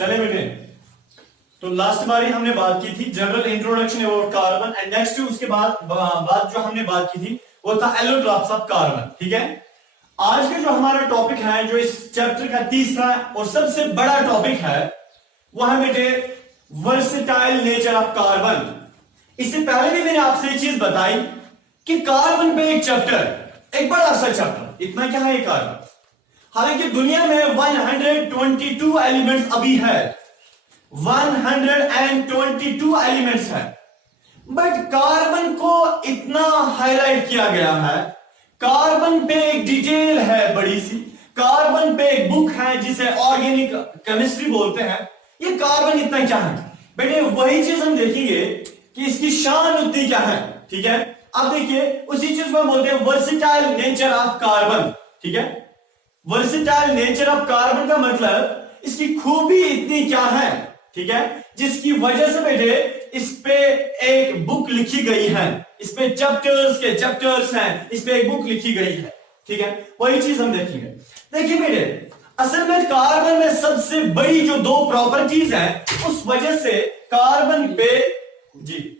चले बेटे, तो लास्ट बारी हमने बात की थी general introduction about carbon and next उसके बाद जो हमने बात की थी वो था एलोट्रॉप्स ऑफ कार्बन। ठीक है, आज का जो हमारा टॉपिक है, जो इस चैप्टर का तीसरा और सबसे बड़ा टॉपिक है, वो है बेटे वर्सेटाइल नेचर ऑफ कार्बन। इससे पहले भी मैंने आपसे एक चीज बताई कि कार्बन पे एक चैप्टर, एक बड़ा सा चैप्टर, इतना क्या है कार्बन। हालांकि दुनिया में 122 एलिमेंट्स अभी है, 122 एलिमेंट्स है, बट कार्बन को इतना हाईलाइट किया गया है। कार्बन पे एक डिटेल है बड़ी सी, कार्बन पे एक बुक है जिसे ऑर्गेनिक केमिस्ट्री बोलते हैं। ये कार्बन इतना क्या है बेटे, वही चीज हम देखेंगे कि इसकी शान उतनी क्या है। ठीक है, अब देखिए उसी चीज को हम बोलते हैं वर्सेटाइल नेचर ऑफ कार्बन। ठीक है, वर्सेटाइल नेचर ऑफ कार्बन का मतलब इसकी खूबी इतनी क्या है, ठीक है, जिसकी वजह से बेटे इस पे एक बुक लिखी गई है, इस पे चैप्टर्स के चैप्टर्स हैं, इस पे एक बुक लिखी गई है। ठीक है, वही चीज हम देखेंगे। देखिए बेटे, असल में कार्बन में सबसे बड़ी जो दो प्रॉपर्टीज हैं, उस वजह से कार्बन पे जी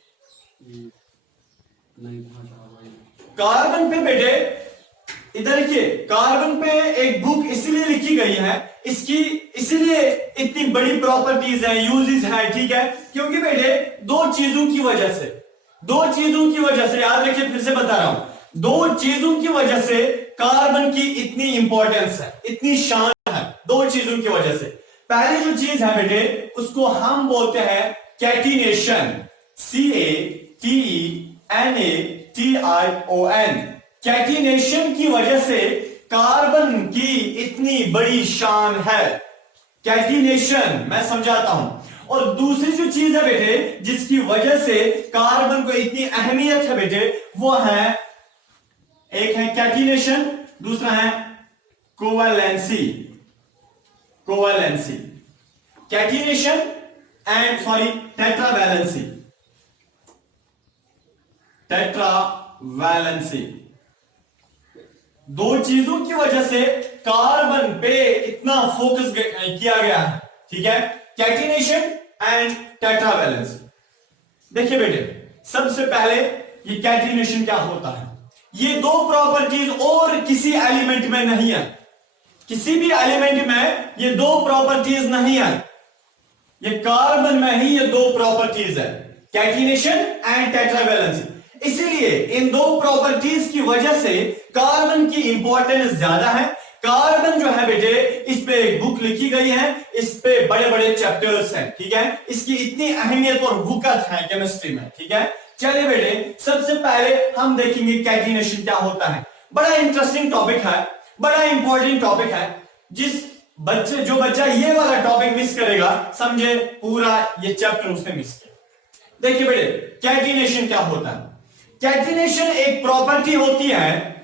कार्बन पे बेटे इधर देखिए, कार्बन पे एक बुक इसलिए लिखी गई है, इसकी इसलिए इतनी बड़ी प्रॉपर्टीज है, यूजेस है। ठीक है, क्योंकि बेटे दो चीजों की वजह से याद रखिए, फिर से बता रहा हूं, दो चीजों की वजह से कार्बन की इतनी इंपॉर्टेंस है, इतनी शान है, दो चीजों की वजह से। पहली जो चीज है बेटे, उसको हम बोलते हैं कैटिनेशन, CATENATION। कैटिनेशन की वजह से कार्बन की इतनी बड़ी शान है, कैटिनेशन, मैं समझाता हूं। और दूसरी जो चीज है बेटे, जिसकी वजह से कार्बन को इतनी अहमियत है बेटे, वो है, एक है कैटिनेशन, दूसरा है कोवैलेंसी। कैटिनेशन एंड टेट्रावैलेंसी, दो चीजों की वजह से कार्बन पे इतना फोकस किया गया है। ठीक है, कैटिनेशन एंड टेट्रावैलेंसी। देखिए बेटे, सबसे पहले ये कैटिनेशन क्या होता है, ये दो प्रॉपर्टीज और किसी एलिमेंट में नहीं है, किसी भी एलिमेंट में ये दो प्रॉपर्टीज नहीं है, ये कार्बन में ही ये दो प्रॉपर्टीज है, कैटिनेशन एंड टेट्रावैलेंसी। इसीलिए इन दो प्रॉपर्टीज की वजह से कार्बन की इंपॉर्टेंस ज्यादा है। कार्बन जो है बेटे, इस पे एक बुक लिखी गई है, इस पे बड़े बड़े चैप्टर्स हैं। ठीक है, इसकी इतनी अहमियत और वुकत है केमिस्ट्री में। ठीक है, चलिए बेटे, सबसे पहले हम देखेंगे कैटिनेशन क्या होता है। बड़ा इंटरेस्टिंग टॉपिक है, बड़ा इंपॉर्टेंट टॉपिक है। जो बच्चा ये वाला टॉपिक मिस करेगा, समझे पूरा ये चैप्टर उसने मिस किया। देखिए बेटे, कैटिनेशन क्या होता है। कैटिनेशन एक प्रॉपर्टी होती है,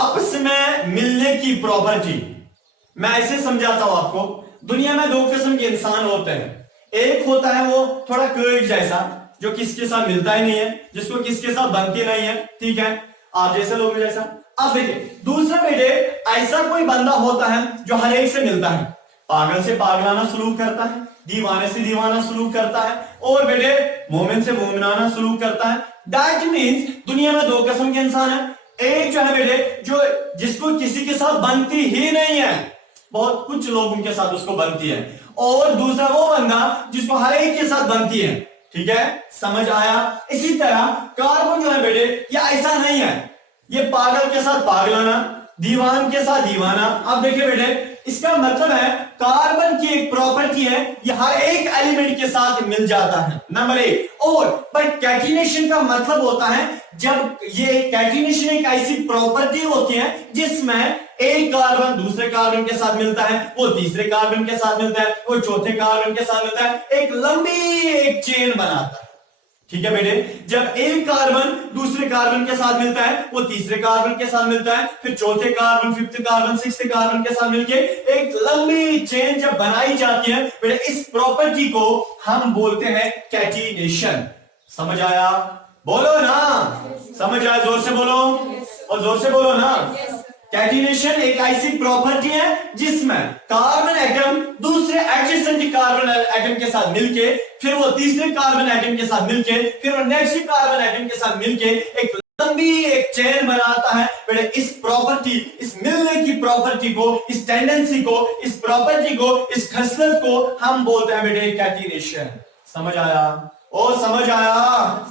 आपस में मिलने की प्रॉपर्टी। मैं ऐसे समझाता हूं आपको। दुनिया में दो किस्म के इंसान होते हैं। एक होता है वो थोड़ा कर्ड जैसा, जो किसके साथ मिलता ही नहीं है, जिसको किसके साथ बनती नहीं है। ठीक है, आप जैसे लोग जैसा। अब देखिए, दूसरा बेटे, ऐसा कोई बंदा होता है जो हर एक से मिलता है, पागल से पागलाना सलूक करता है, दीवाने से दीवाना सलूक करता है, और बेटे मोमिन से मोमिनाना सलूक करता है। दैट मीन्स दुनिया में दो किस्म के इंसान है। एक जो है बेटे, जिसको किसी के साथ बनती ही नहीं है, बहुत कुछ लोगों के साथ उसको बनती है, और दूसरा वो बंदा जिसको हर एक के साथ बनती है। ठीक है, समझ आया। इसी तरह कार्बन जो है बेटे, ये ऐसा नहीं है, ये पागल के साथ पागलाना, दीवान के साथ दीवाना। अब देखिए बेटे, इसका मतलब है कार्बन की एक प्रॉपर्टी है, ये हर एक एलिमेंट के साथ मिल जाता है, नंबर एक। और पर कैटिनेशन का मतलब होता है, जब ये कैटिनेशन एक ऐसी प्रॉपर्टी होती है जिसमें एक कार्बन दूसरे कार्बन के साथ मिलता है, वो तीसरे कार्बन के साथ मिलता है, वो चौथे कार्बन के साथ मिलता है, एक लंबी एक चेन बनाता है। ठीक है बेटे, जब एक कार्बन दूसरे कार्बन के साथ मिलता है, वो तीसरे कार्बन के साथ मिलता है, फिर चौथे carbon, fifth carbon, sixth carbon के साथ मिलके एक लंबी चेन जब बनाई जाती है बेटे, इस प्रॉपर्टी को हम बोलते हैं कैटिनेशन। समझ आया? बोलो ना, समझ आया? जोर से बोलो, और जोर से बोलो ना। कैटिनेशन एक ऐसी प्रॉपर्टी है जिसमें कार्बन एटम दूसरे एडजेसेंट कार्बन एटम के साथ मिलके, फिर वो तीसरे कार्बन एटम के साथ मिलके, फिर वो नेक्स्ट कार्बन एटम के साथ मिलके एक लंबी एक चेन बनाता है। बेटे इस प्रॉपर्टी, इस मिलने की प्रॉपर्टी को, इस टेंडेंसी को, इस प्रॉपर्टी को, इस खसलत को हम बोलते हैं बेटे कैटिनेशन। समझ आया? ओ समझ आया?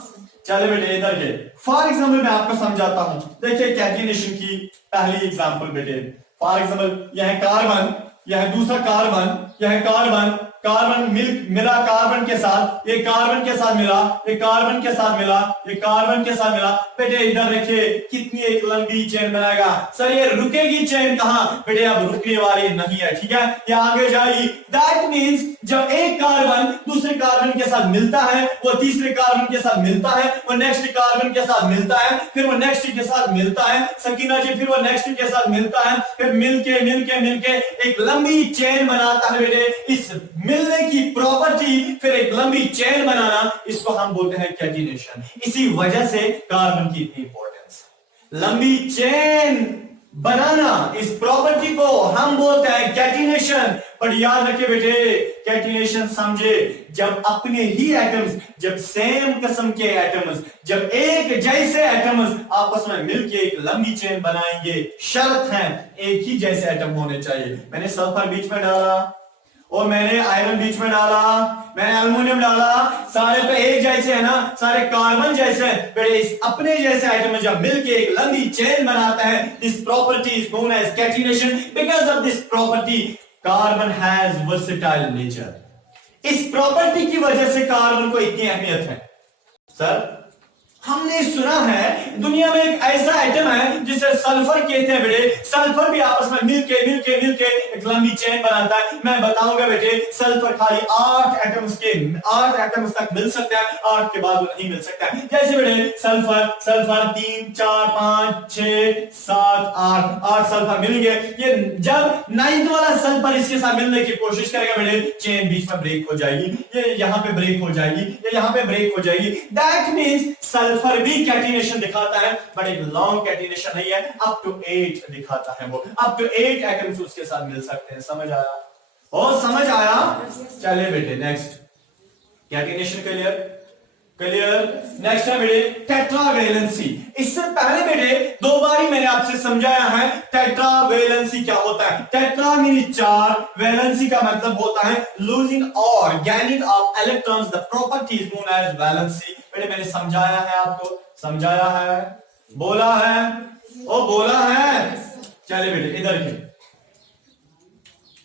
चले बेटे इधर के फॉर एग्जाम्पल मैं आपको समझाता हूं। देखिए कैटिनेशन की पहली एग्जाम्पल बेटे, फॉर एग्जाम्पल यह है कार्बन, यह है दूसरा कार्बन, यह है कार्बन, कार्बन मिला कार्बन के साथ, ये कार्बन के साथ मिला, ये कार्बन के साथ मिला, ये कार्बन के साथ मिला। बेटे इधर देखिए कितनी एक लंबी चेन बनाएगा। सर ये रुकेगी चेन कहां? बेटे अब रुकने वाली नहीं है, ठीक है, ये आगे जाएगी। दैट मींस जब एक कार्बन दूसरे कार्बन के साथ मिलता है, वो तीसरे कार्बन के साथ मिलता है, वो नेक्स्ट कार्बन के साथ मिलता है, फिर वो नेक्स्ट के साथ मिलता है, सकीना जी, फिर वो नेक्स्ट के साथ मिलता है, फिर मिलके मिलके मिलके एक लंबी चेन बनाता है। बेटे इस मिलने की प्रॉपर्टी, फिर एक लंबी चेन बनाना, इसको हम बोलते हैं कैटिनेशन। इसी वजह से कार्बन की इतनी इंपॉर्टेंस है। लंबी चेन बनाना, इस प्रॉपर्टी को हम बोलते हैं कैटिनेशन। पर याद रखिए बेटे, कैटिनेशन समझे जब अपने ही एटम्स, जब सेम किस्म के एटम्स, जब एक जैसे एटम्स आपस में मिलकर एक लंबी चेन बनाएंगे। शर्त है एक ही जैसे एटम होने चाहिए। मैंने सल्फर बीच में डाला और मैंने आयरन बीच में डाला, मैंने एल्युमिनियम डाला, सारे पे एक जैसे है ना, सारे कार्बन जैसे हैं। बेटे इस अपने जैसे आइटम जब मिलके एक लंबी चेन बनाता है, this property is known as catenation. Because of this property carbon has versatile nature. इस प्रॉपर्टी की वजह से कार्बन को इतनी अहमियत है। सर हमने सुना है दुनिया में एक ऐसा आइटम है जिसे सल्फर कहते हैं। बेटे सल्फर भी आपस में मिलके मिलके मिलके एक लंबी चेन बनाता है। मैं बताऊंगा बेटे सल्फर खाली 8 एटम्स तक मिल सकता है, 8 के बाद वो नहीं मिल सकता है। जैसे बेटे सल्फर 3 4 5 6 7 8 सल्फर मिल गए। ये जब 9th वाला सल्फर इसके साथ मिलने की कोशिश करेगा बेटे चेन बीच में ब्रेक हो जाएगी, ये यहां पे ब्रेक हो जाएगी, ये यहां पे ब्रेक हो जाएगी। दैट मींस सल्फर भी कैटिनेशन दिखाता है, बट एक लॉन्ग कैटिनेशन नहीं है। अप टू 8 दिखाता है, वो अप टू 8 एटम्स उसके साथ मिल सकते हैं। समझ आया? और समझ आया? चलिए बेटे नेक्स्ट कैटिनेशन क्लियर। नेक्स्ट है बेटे टेट्रावेलेंसी। इससे पहले बेटे 2 बार ही मैंने आपसे समझाया है टेट्रावेलेंसी क्या होता है। टेट्रा मीन 4, वैलेंसी का मतलब होता है लूजिंग और gaining of electrons. The property is known as valency. बेटे मैंने समझाया है आपको, समझाया है, बोला है, ओ बोला है। चलिए बेटे इधर के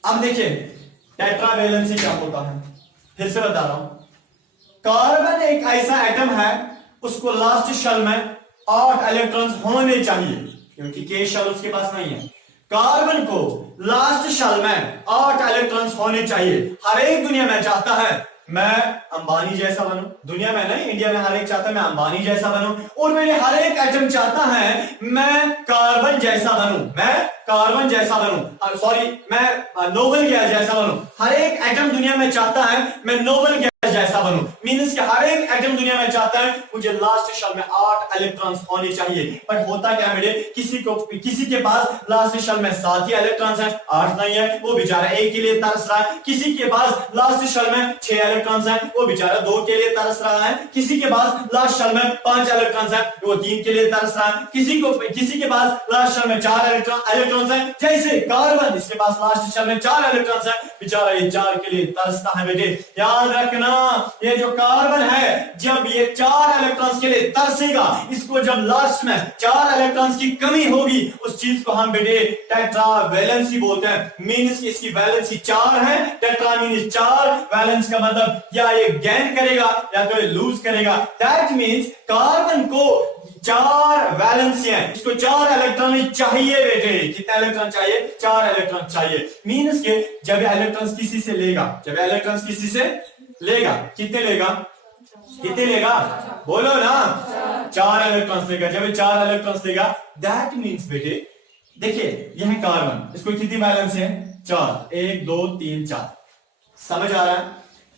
अब देखिए टेट्रावेलेंसी क्या होता है। फिर से बता रहा हूं, कार्बन एक ऐसा एटम है उसको लास्ट शेल में 8 इलेक्ट्रॉन्स होने चाहिए, क्योंकि के शेल उसके पास नहीं है। कार्बन को लास्ट शेल में 8 इलेक्ट्रॉन्स होने चाहिए। हर एक दुनिया में चाहता है मैं अंबानी जैसा बनूं, दुनिया में नहीं इंडिया में हर एक चाहता है मैं अंबानी जैसा बनूं, और मेरे हर एक एटम चाहता है मैं कार्बन जैसा बनूं, मैं कार्बन जैसा बनूं, सॉरी मैं नोबल गैस जैसा बनूं। हर एक एटम दुनिया में चाहता है मैं नोबल गैस जैसा बनूं। मींस कि हर एक एटम दुनिया में चाहता है मुझे लास्ट शेल में 8 इलेक्ट्रॉन्स होने चाहिए। बट होता क्या है बेटे, किसी के पास लास्ट शेल में 7 ही इलेक्ट्रॉन्स हैं, 8 नहीं है, वो बेचारा 1 के लिए तरस रहा है। किसी के पास लास्ट शेल में 6 इलेक्ट्रॉन्स हैं, वो बेचारा 2 के लिए तरस रहा है। किसी के पास लास्ट शेल में 5 इलेक्ट्रॉन्स हैं, वो 3 के लिए तरस रहा है। किसी के पास लास्ट शेल में 4 इलेक्ट्रॉन्स हैं, जैसे कार्बन इसके पास लास्ट शेल में 4 इलेक्ट्रॉन्स हैं, बेचारा ये 4 के लिए तरसता है। बेटे याद रखना ये जो कार्बन है जब ये 4 इलेक्ट्रॉन्स के लिए तरसेगा, इसको जब लास्ट में 4 इलेक्ट्रॉन्स की कमी होगी, उस चीज को हम बेटे टेट्रावेलेंसी बोलते हैं। मींस इसकी वैलेंसी 4 है, टेट्रा मींस 4, वैलेंस का मतलब या ये गेन करेगा या तो ये लूज करेगा। दैट मींस कार्बन को 4 वैलेंसी है, इसको 4 इलेक्ट्रॉन चाहिए बेटे। कितने इलेक्ट्रॉन चाहिए? 4 इलेक्ट्रॉन चाहिए। मींस के जब इलेक्ट्रॉन्स किसी से लेगा, जब इलेक्ट्रॉन्स किसी से लेगा, कितने लेगा? कितने लेगा? बोलो ना, 4 इलेक्ट्रॉन्स लेगा। जब 4 इलेक्ट्रॉन्स लेगा दैट मींस बेटे देखिए यह है कार्बन, इसको कितनी वैलेंस है? 4, 1 2 3 4। समझ आ रहा है?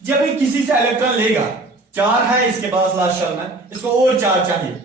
जब ये किसी से इलेक्ट्रॉन लेगा, 4 है इसके पास लास्ट शेल में, इसको और 4 चाहिए।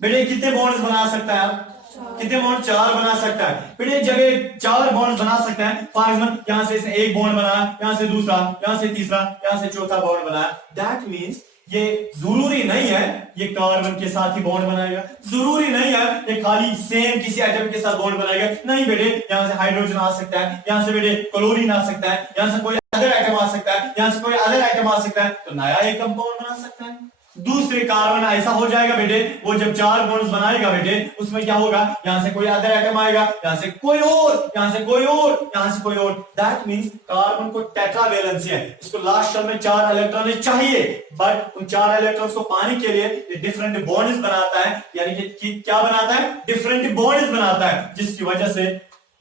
बेटे कितने बॉन्ड्स बना सकता है आप? कितने बॉन्ड? 4 बना सकता है। बेटे जब ये 4 बॉन्ड बना सकता है, फॉर एग्जाम्पल यहां से इसने एक बॉन्ड बनाया, यहां से दूसरा, यहां से तीसरा, यहां से चौथा बॉन्ड बनाया, दैट मींस ये जरूरी नहीं है ये कार्बन के साथ ही बॉन्ड बनाएगा, जरूरी नहीं है ये खाली सेम किसी एटम के साथ बॉन्ड बनाएगा। नहीं बेटे, यहां से हाइड्रोजन आ सकता है, यहां से बेटे क्लोरीन आ सकता है, यहां से कोई अदर एटम आ सकता है, यहां से कोई अदर एटम आ सकता है, तो नया एक कंपाउंड बना सकता है। दूसरे कार्बन ऐसा हो जाएगा बेटे, वो जब 4 बॉन्ड्स बनाएगा बेटे, उसमें क्या होगा, यहां से कोई अदर एटम आएगा, यहां से कोई और, यहां से कोई और, यहां से कोई और, दैट मींस कार्बन को टेट्रावैलेंसी है, इसको लास्ट शर्ट में 4 इलेक्ट्रॉन चाहिए, बट उन 4 इलेक्ट्रॉन्स को पाने के लिए ये डिफरेंट बॉन्ड्स बनाता है, यानी कि क्या बनाता है, डिफरेंट बॉन्ड्स बनाता है, जिसकी वजह से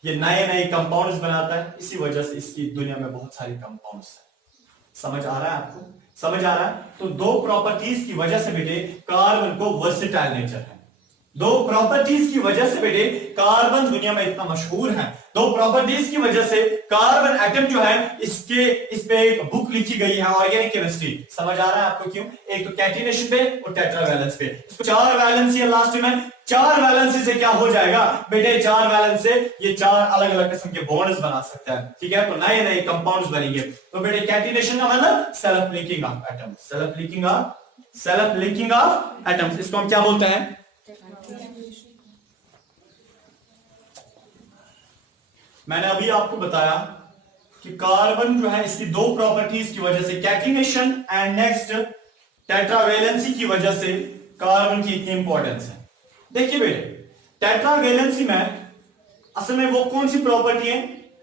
ये नए नए कंपाउंड्स बनाता है। इसी वजह से इसकी दुनिया में बहुत सारे कंपाउंड्स हैं। समझ आ रहा है आपको? समझ आ रहा है? तो 2 प्रॉपर्टीज की वजह से बेटे कार्बन को वर्सेटाइल नेचर है। 2 प्रॉपर्टीज की वजह से बेटे कार्बन दुनिया में इतना मशहूर है। 2 प्रॉपर्टीज की वजह से कार्बन एटम जो है, इस पे एक बुक लिखी गई है, ऑर्गेनिक केमिस्ट्री। समझ आ रहा है आपको क्यों? एक तो कैटिनेशन पे और टेट्रावैलेंस पे। इसको 4 वैलेंसी है लास्ट में, 4 वैलेंसी से क्या हो जाएगा बेटे, 4 वैलेंस से ये 4 अलग अलग किस्म के बॉन्ड्स बना सकता है, ठीक है, तो नए नए कंपाउंड्स बनेंगे। तो बेटे कैटिनेशन का मतलब self linking of atoms, self linking of atoms, इसको हम क्या बोलते हैं? मैंने अभी आपको बताया कि कार्बन जो है, इसकी 2 प्रॉपर्टीज की वजह से, कैटिनेशन एंड नेक्स्ट टेट्रावैलेंसी की वजह से कार्बन की इतनी इंपॉर्टेंस है। देखिए बेटे, टेट्रावैलेंसी में असल में वो कौन सी प्रॉपर्टी है,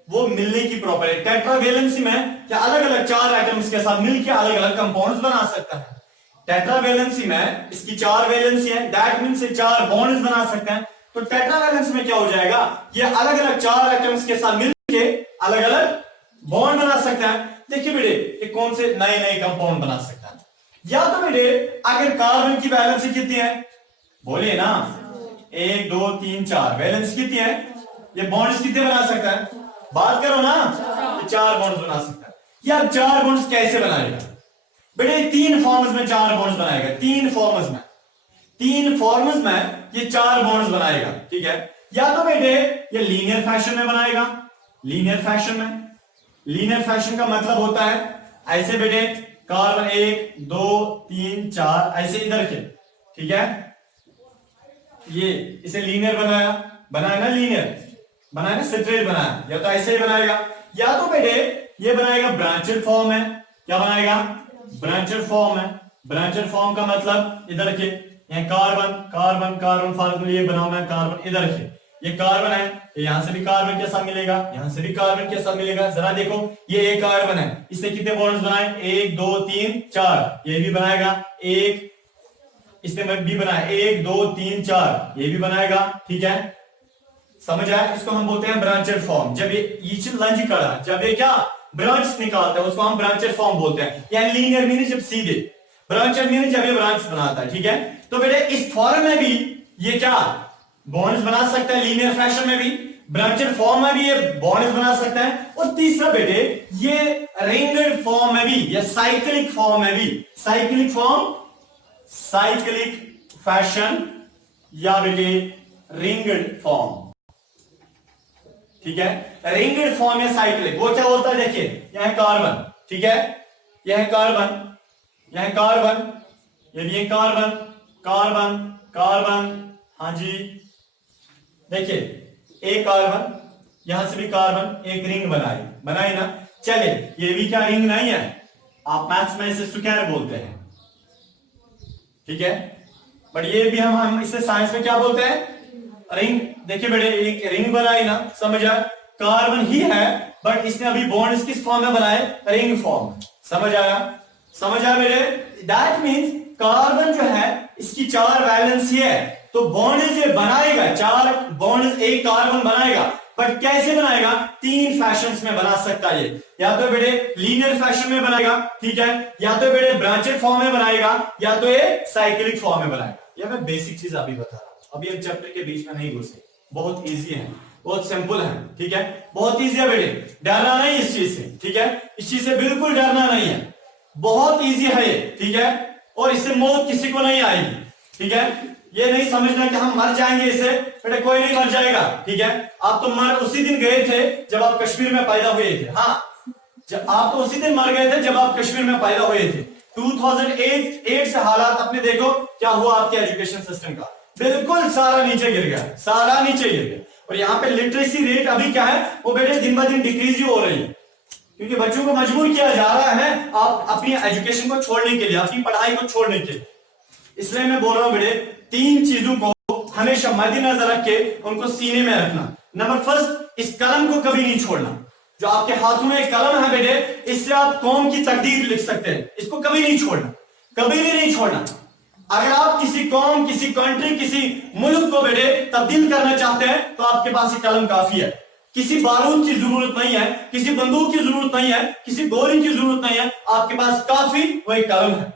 वो मिलने की प्रॉपर्टी। टेट्रावैलेंसी में क्या अलग अलग 4 एटम्स के साथ मिलकर अलग अलग कंपाउंड्स बना सकता है। टेट्रावैलेंसी में इसकी 4 वैलेंसी है, दैट मींस 4 बॉन्ड्स बना सकते हैं। तो टेट्रावैलेंसी में क्या हो जाएगा, ये अलग अलग 4 एटम्स के साथ मिलके अलग अलग बॉन्ड बना सकते हैं। देखिए बेटे, ये कौन से नए नए कंपाउंड बना सकता है। या तो बेटे अगर कार्बन की वैलेंसी कितनी है, बोलिए ना, 1 2 3 4, वैलेंसी कितनी है, ये बॉन्ड्स कितने बना सकता है, बात करो ना, ये 4 बॉन्ड्स बना सकता है। या 4 बॉन्ड्स कैसे बनाएगा बेटे, 3 फॉर्म्स में 4 बॉन्ड्स बनाएगा, 3 फॉर्म्स में ये 4 बॉन्ड्स बनाएगा, ठीक है। या तो बेटे ये लीनियर फैशन में बनाएगा, लीनियर फैशन का मतलब होता है ऐसे बेटे, कार्बन 1 2 3 4 ऐसे इधर के, ठीक है, ये इसे लीनियर बनाया ना, स्ट्रेट बनाया, या तो ऐसे ही बनाएगा, या तो बेटे ये बनाएगा ब्रांचेड फॉर्म है। क्या बनाएगा, ब्रांचेड फॉर्म है। ब्रांचेड फॉर्म का मतलब इधर के, यहाँ कार्बन फॉर्म ये बना हुआ है, कार्बन इधर के, ये कार्बन है, यहां से भी कार्बन के साथ मिलेगा, यहां से भी कार्बन के साथ मिलेगा। जरा देखो, ये एक कार्बन है, इसने कितने बॉन्ड्स बनाए, 1 2 3 4, ये भी बनाएगा, एक इसने भी बनाया, 1 2 3 4, ये भी बनाएगा, ठीक है, समझ आया। इसको हम बोलते हैं ब्रांचेड फॉर्म। जब ये ईच लंज कड़ा, जब ये क्या ब्रांच निकालता है, उसको हम ब्रांचेड फॉर्म बोलते हैं। यानी लीनियर मीनिंग जब सीधे, ब्रांचेड मीनिंग जब ये ब्रांच बनाता है, ठीक है। तो बेटे इस फॉर्म में भी ये क्या बॉन्ड्स बना सकता है, लीनियर फैशन में भी, ब्रांचेड फॉर्म में भी ये बॉन्ड्स बना सकता है। और तीसरा बेटे ये रिंगड फॉर्म में भी, या साइक्लिक फॉर्म में भी, साइक्लिक फैशन या बेटे रिंगड फॉर्म, ठीक है। रिंगड फॉर्म या साइक्लिक, वो क्या होता है, देखिए यह कार्बन, ठीक है, यह कार्बन, ये भी कार्बन, हाँ जी, देखिए एक कार्बन, यहां से भी कार्बन, एक रिंग बनाई ना। चले, ये भी क्या रिंग नहीं है, आप मैथ्स में इसे स्क्वायर बोलते हैं, ठीक है, बट ये भी हम इसे साइंस में क्या बोलते हैं, रिंग। देखिए बेटे एक रिंग बनाई ना, समझ आया, कार्बन ही है बट इसने अभी बॉन्ड्स किस फॉर्म में बनाए, रिंग फॉर्म। समझ आया बेटे, दैट मींस कार्बन जो है इसकी 4 वैलेंसी है, तो बॉन्ड्स ये बनाएगा, 4 बॉन्ड्स एक कार्बन बनाएगा, बट कैसे बनाएगा, 3 फैशंस में बना सकता है ये। या तो बेटे लीनियर फैशन में बनाएगा, ठीक है, या तो बेटे ब्रांचेड फॉर्म में बनाएगा, या तो ये साइक्लिक फॉर्म में बनाएगा। यह मैं बेसिक चीज अभी बता रहा हूं, अभी हम चैप्टर के बीच में नहीं घुसे, बहुत इजी है, बहुत सिंपल है, ठीक है, बहुत इजी है बेटे, डरना नहीं इस चीज से, ठीक है, इस चीज से बिल्कुल डरना नहीं है, बहुत इजी है ये, ठीक है, और इससे मौत किसी को नहीं आएगी, ठीक है। ये नहीं समझना कि हम मर जाएंगे इससे, बेटे कोई नहीं मर जाएगा, ठीक है। आप तो मर उसी दिन गए थे जब आप कश्मीर में पैदा हुए थे, हाँ, जब आप तो उसी दिन मर गए थे जब आप कश्मीर में पैदा हुए थे। 2008 से हालात अपने देखो क्या हुआ आपके एजुकेशन सिस्टम का, बिल्कुल सारा नीचे गिर गया, सारा नीचे गिर गया। और यहाँ पे लिटरेसी रेट अभी क्या है, वो बेटे दिन ब दिन डिक्रीज ही हो रही है, क्योंकि बच्चों को मजबूर किया जा रहा है आप अपनी एजुकेशन को छोड़ने के लिए, अपनी पढ़ाई को छोड़ने के लिए। इसलिए मैं बोल रहा हूं बेटे, 3 चीजों को हमेशा मद्देनजर रख के उनको सीने में रखना। नंबर फर्स्ट, इस कलम को कभी नहीं छोड़ना। जो आपके हाथों में एक कलम है बेटे, इससे आप कौम की तकदीर लिख सकते हैं, इसको कभी नहीं छोड़ना, कभी भी नहीं छोड़ना। अगर आप किसी कौम, किसी कंट्री, किसी मुल्क को बेटे तब्दील करना चाहते हैं तो आपके पास ये कलम काफी है। किसी बारूद की जरूरत नहीं है, किसी बंदूक की जरूरत नहीं है, किसी गोली की जरूरत नहीं है, आपके पास काफी वो एक कलम है।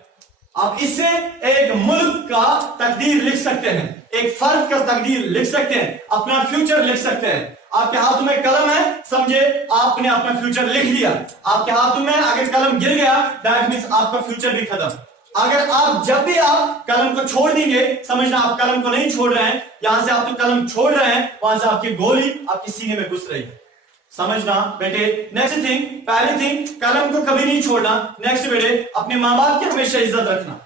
आप इससे एक मुल्क का तकदीर लिख सकते हैं, एक फर्द का तकदीर लिख सकते हैं, अपना फ्यूचर लिख सकते हैं। आपके हाथों में कलम है, समझे आपने अपना फ्यूचर लिख लिया। आपके हाथों में अगर कलम गिर गया, दैट मींस आपका फ्यूचर भी खत्म। अगर आप जब भी आप कलम को छोड़ देंगे, समझना आप कलम को नहीं छोड़ रहे हैं, यहां से आप तो कलम छोड़ रहे हैं, वहां से आपकी गोली आपके सीने में घुस रही है, समझना बेटे। नेक्स्ट थिंग, पहली थिंग, कलम को कभी नहीं छोड़ना। नेक्स्ट बेटे, अपने माँ बाप की हमेशा इज्जत रखना।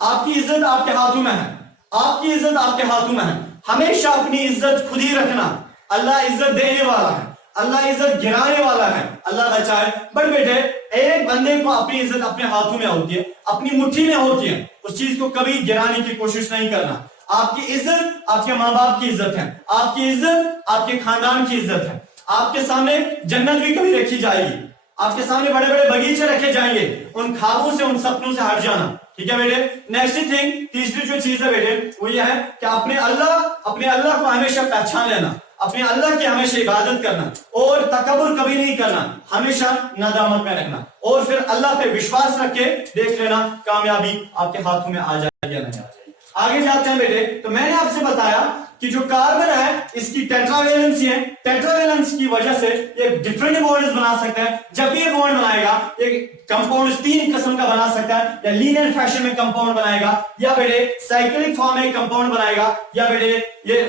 आपकी इज्जत आपके हाथों में है, आपकी इज्जत आपके हाथों में है। हमेशा अपनी इज्जत खुद ही रखना। अल्लाह इज्जत देने वाला है, अल्लाह इज्जत गिराने वाला है, अल्लाह बचाए। बट बेटे, एक बंदे को अपनी इज्जत अपने हाथों में होती है, अपनी मुट्ठी में होती है, उस चीज को कभी गिराने की कोशिश नहीं करना। आपकी इज्जत आपके माँ बाप की इज्जत है, आपकी इज्जत आपके खानदान की इज्जत है। आपके सामने जन्नत भी कभी रखी जाएगी, आपके सामने बड़े बड़े बगीचे रखे जाएंगे। उन ख्वाबों से, उन सपनों से हट जाना, ठीक है बेटे। नेक्स्ट थिंग, तीसरी जो चीज है बेटे, वो ये है कि अपने अल्लाह को हमेशा पहचान लेना, अपने अल्लाह की हमेशा इबादत करना और तकब्बुर कभी नहीं करना, हमेशा नदामत में रहना। और फिर अल्लाह पे विश्वास रख के देख लेना कामयाबी आपके हाथों में आ जाएगी या नहीं आ जाएगी। आगे जाते हैं बेटे। तो मैंने आपसे बताया कि जो कार्बन है इसकी टेट्रावेलेंसी है, टेट्रावेलेंस की वजह से ये डिफरेंट बॉन्ड्स बना सकता है। जब ये बॉन्ड बनाएगा, ये कंपाउंड 3 किस्म का बना सकता है, या लीनियर फैशन में कंपाउंड बनाएगा, या बेटे साइक्लिक फॉर्म में कंपाउंड बनाएगा, या बेटे ये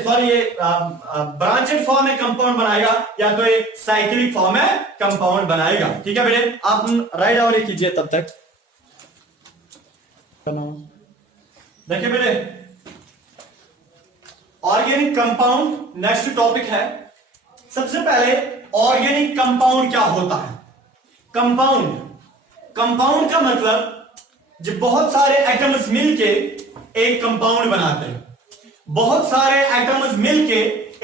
ब्रांचेड फॉर्म में कंपाउंड बनाएगा, या तो ये साइक्लिक फॉर्म में कंपाउंड बनाएगा, ठीक है बेटे। आप राइट डाउन कीजिए तब तक। देखिए बेटे, ऑर्गेनिक कंपाउंड नेक्स्ट टॉपिक है। सबसे पहले ऑर्गेनिक कंपाउंड क्या होता है। कंपाउंड का मतलब जब बहुत सारे एटम्स मिलके एक कंपाउंड बनाते हैं, बहुत सारे एटम्स मिलके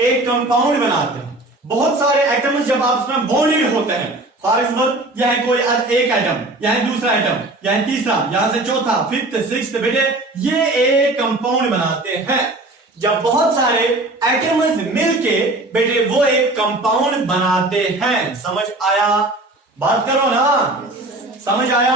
एक कंपाउंड बनाते हैं। बहुत सारे एटम्स जब आपस में बॉन्डेड होते हैं, फॉर एग्जाम्पल यह कोई एक एटम, यह दूसरा एटम, यह तीसरा, यहां से चौथा, फिफ्थ, सिक्स्थ, बेटे ये एक कंपाउंड बनाते हैं। जब बहुत सारे एटम्स मिलके बेटे वो एक कंपाउंड बनाते हैं। समझ आया? बात करो ना, समझ आया?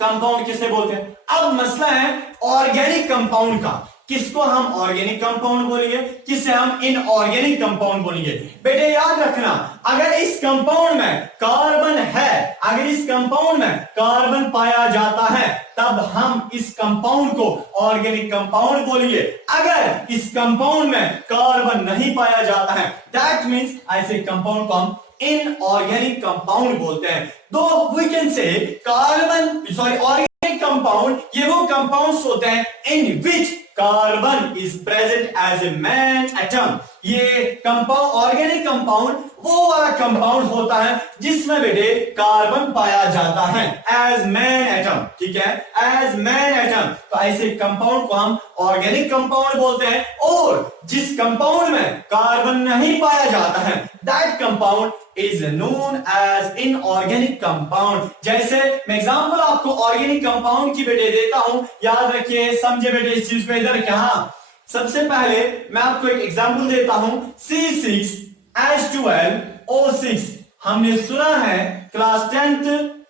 कंपाउंड किसे बोलते हैं? अब मसला है ऑर्गेनिक कंपाउंड का। किसको हम ऑर्गेनिक कंपाउंड बोलेंगे, किसे हम इनऑर्गेनिक कंपाउंड बोलेंगे। बेटे याद रखना, अगर इस कंपाउंड में कार्बन है, अगर इस कंपाउंड में कार्बन पाया जाता है, तब हम इस कंपाउंड को ऑर्गेनिक कंपाउंड बोलेंगे। अगर इस कंपाउंड में कार्बन नहीं पाया जाता है, दैट मींस ऐसे कंपाउंड को हम इनऑर्गेनिक कंपाउंड बोलते हैं। Though we can say organic compound, ये वो कंपाउंड्स होते हैं in which carbon is present as a main atom. ये कंपाउंड, ऑर्गेनिक कंपाउंड वो वाला कंपाउंड होता है जिसमें बेटे कार्बन पाया जाता है एज मैन एटम, ठीक है, एज मैन एटम। तो ऐसे कंपाउंड को हम ऑर्गेनिक कंपाउंड बोलते हैं। और जिस कंपाउंड में कार्बन नहीं पाया जाता है, that compound is known as inorganic compound. जैसे मैं एग्जांपल आपको ऑर्गेनिक कंपाउंड की बेटे देता हूं, याद रखिए, समझे बेटे इस चीज को इधर क्या। सबसे पहले मैं आपको एक एग्जांपल देता हूं, C6H12O6। हमने सुना है class 10th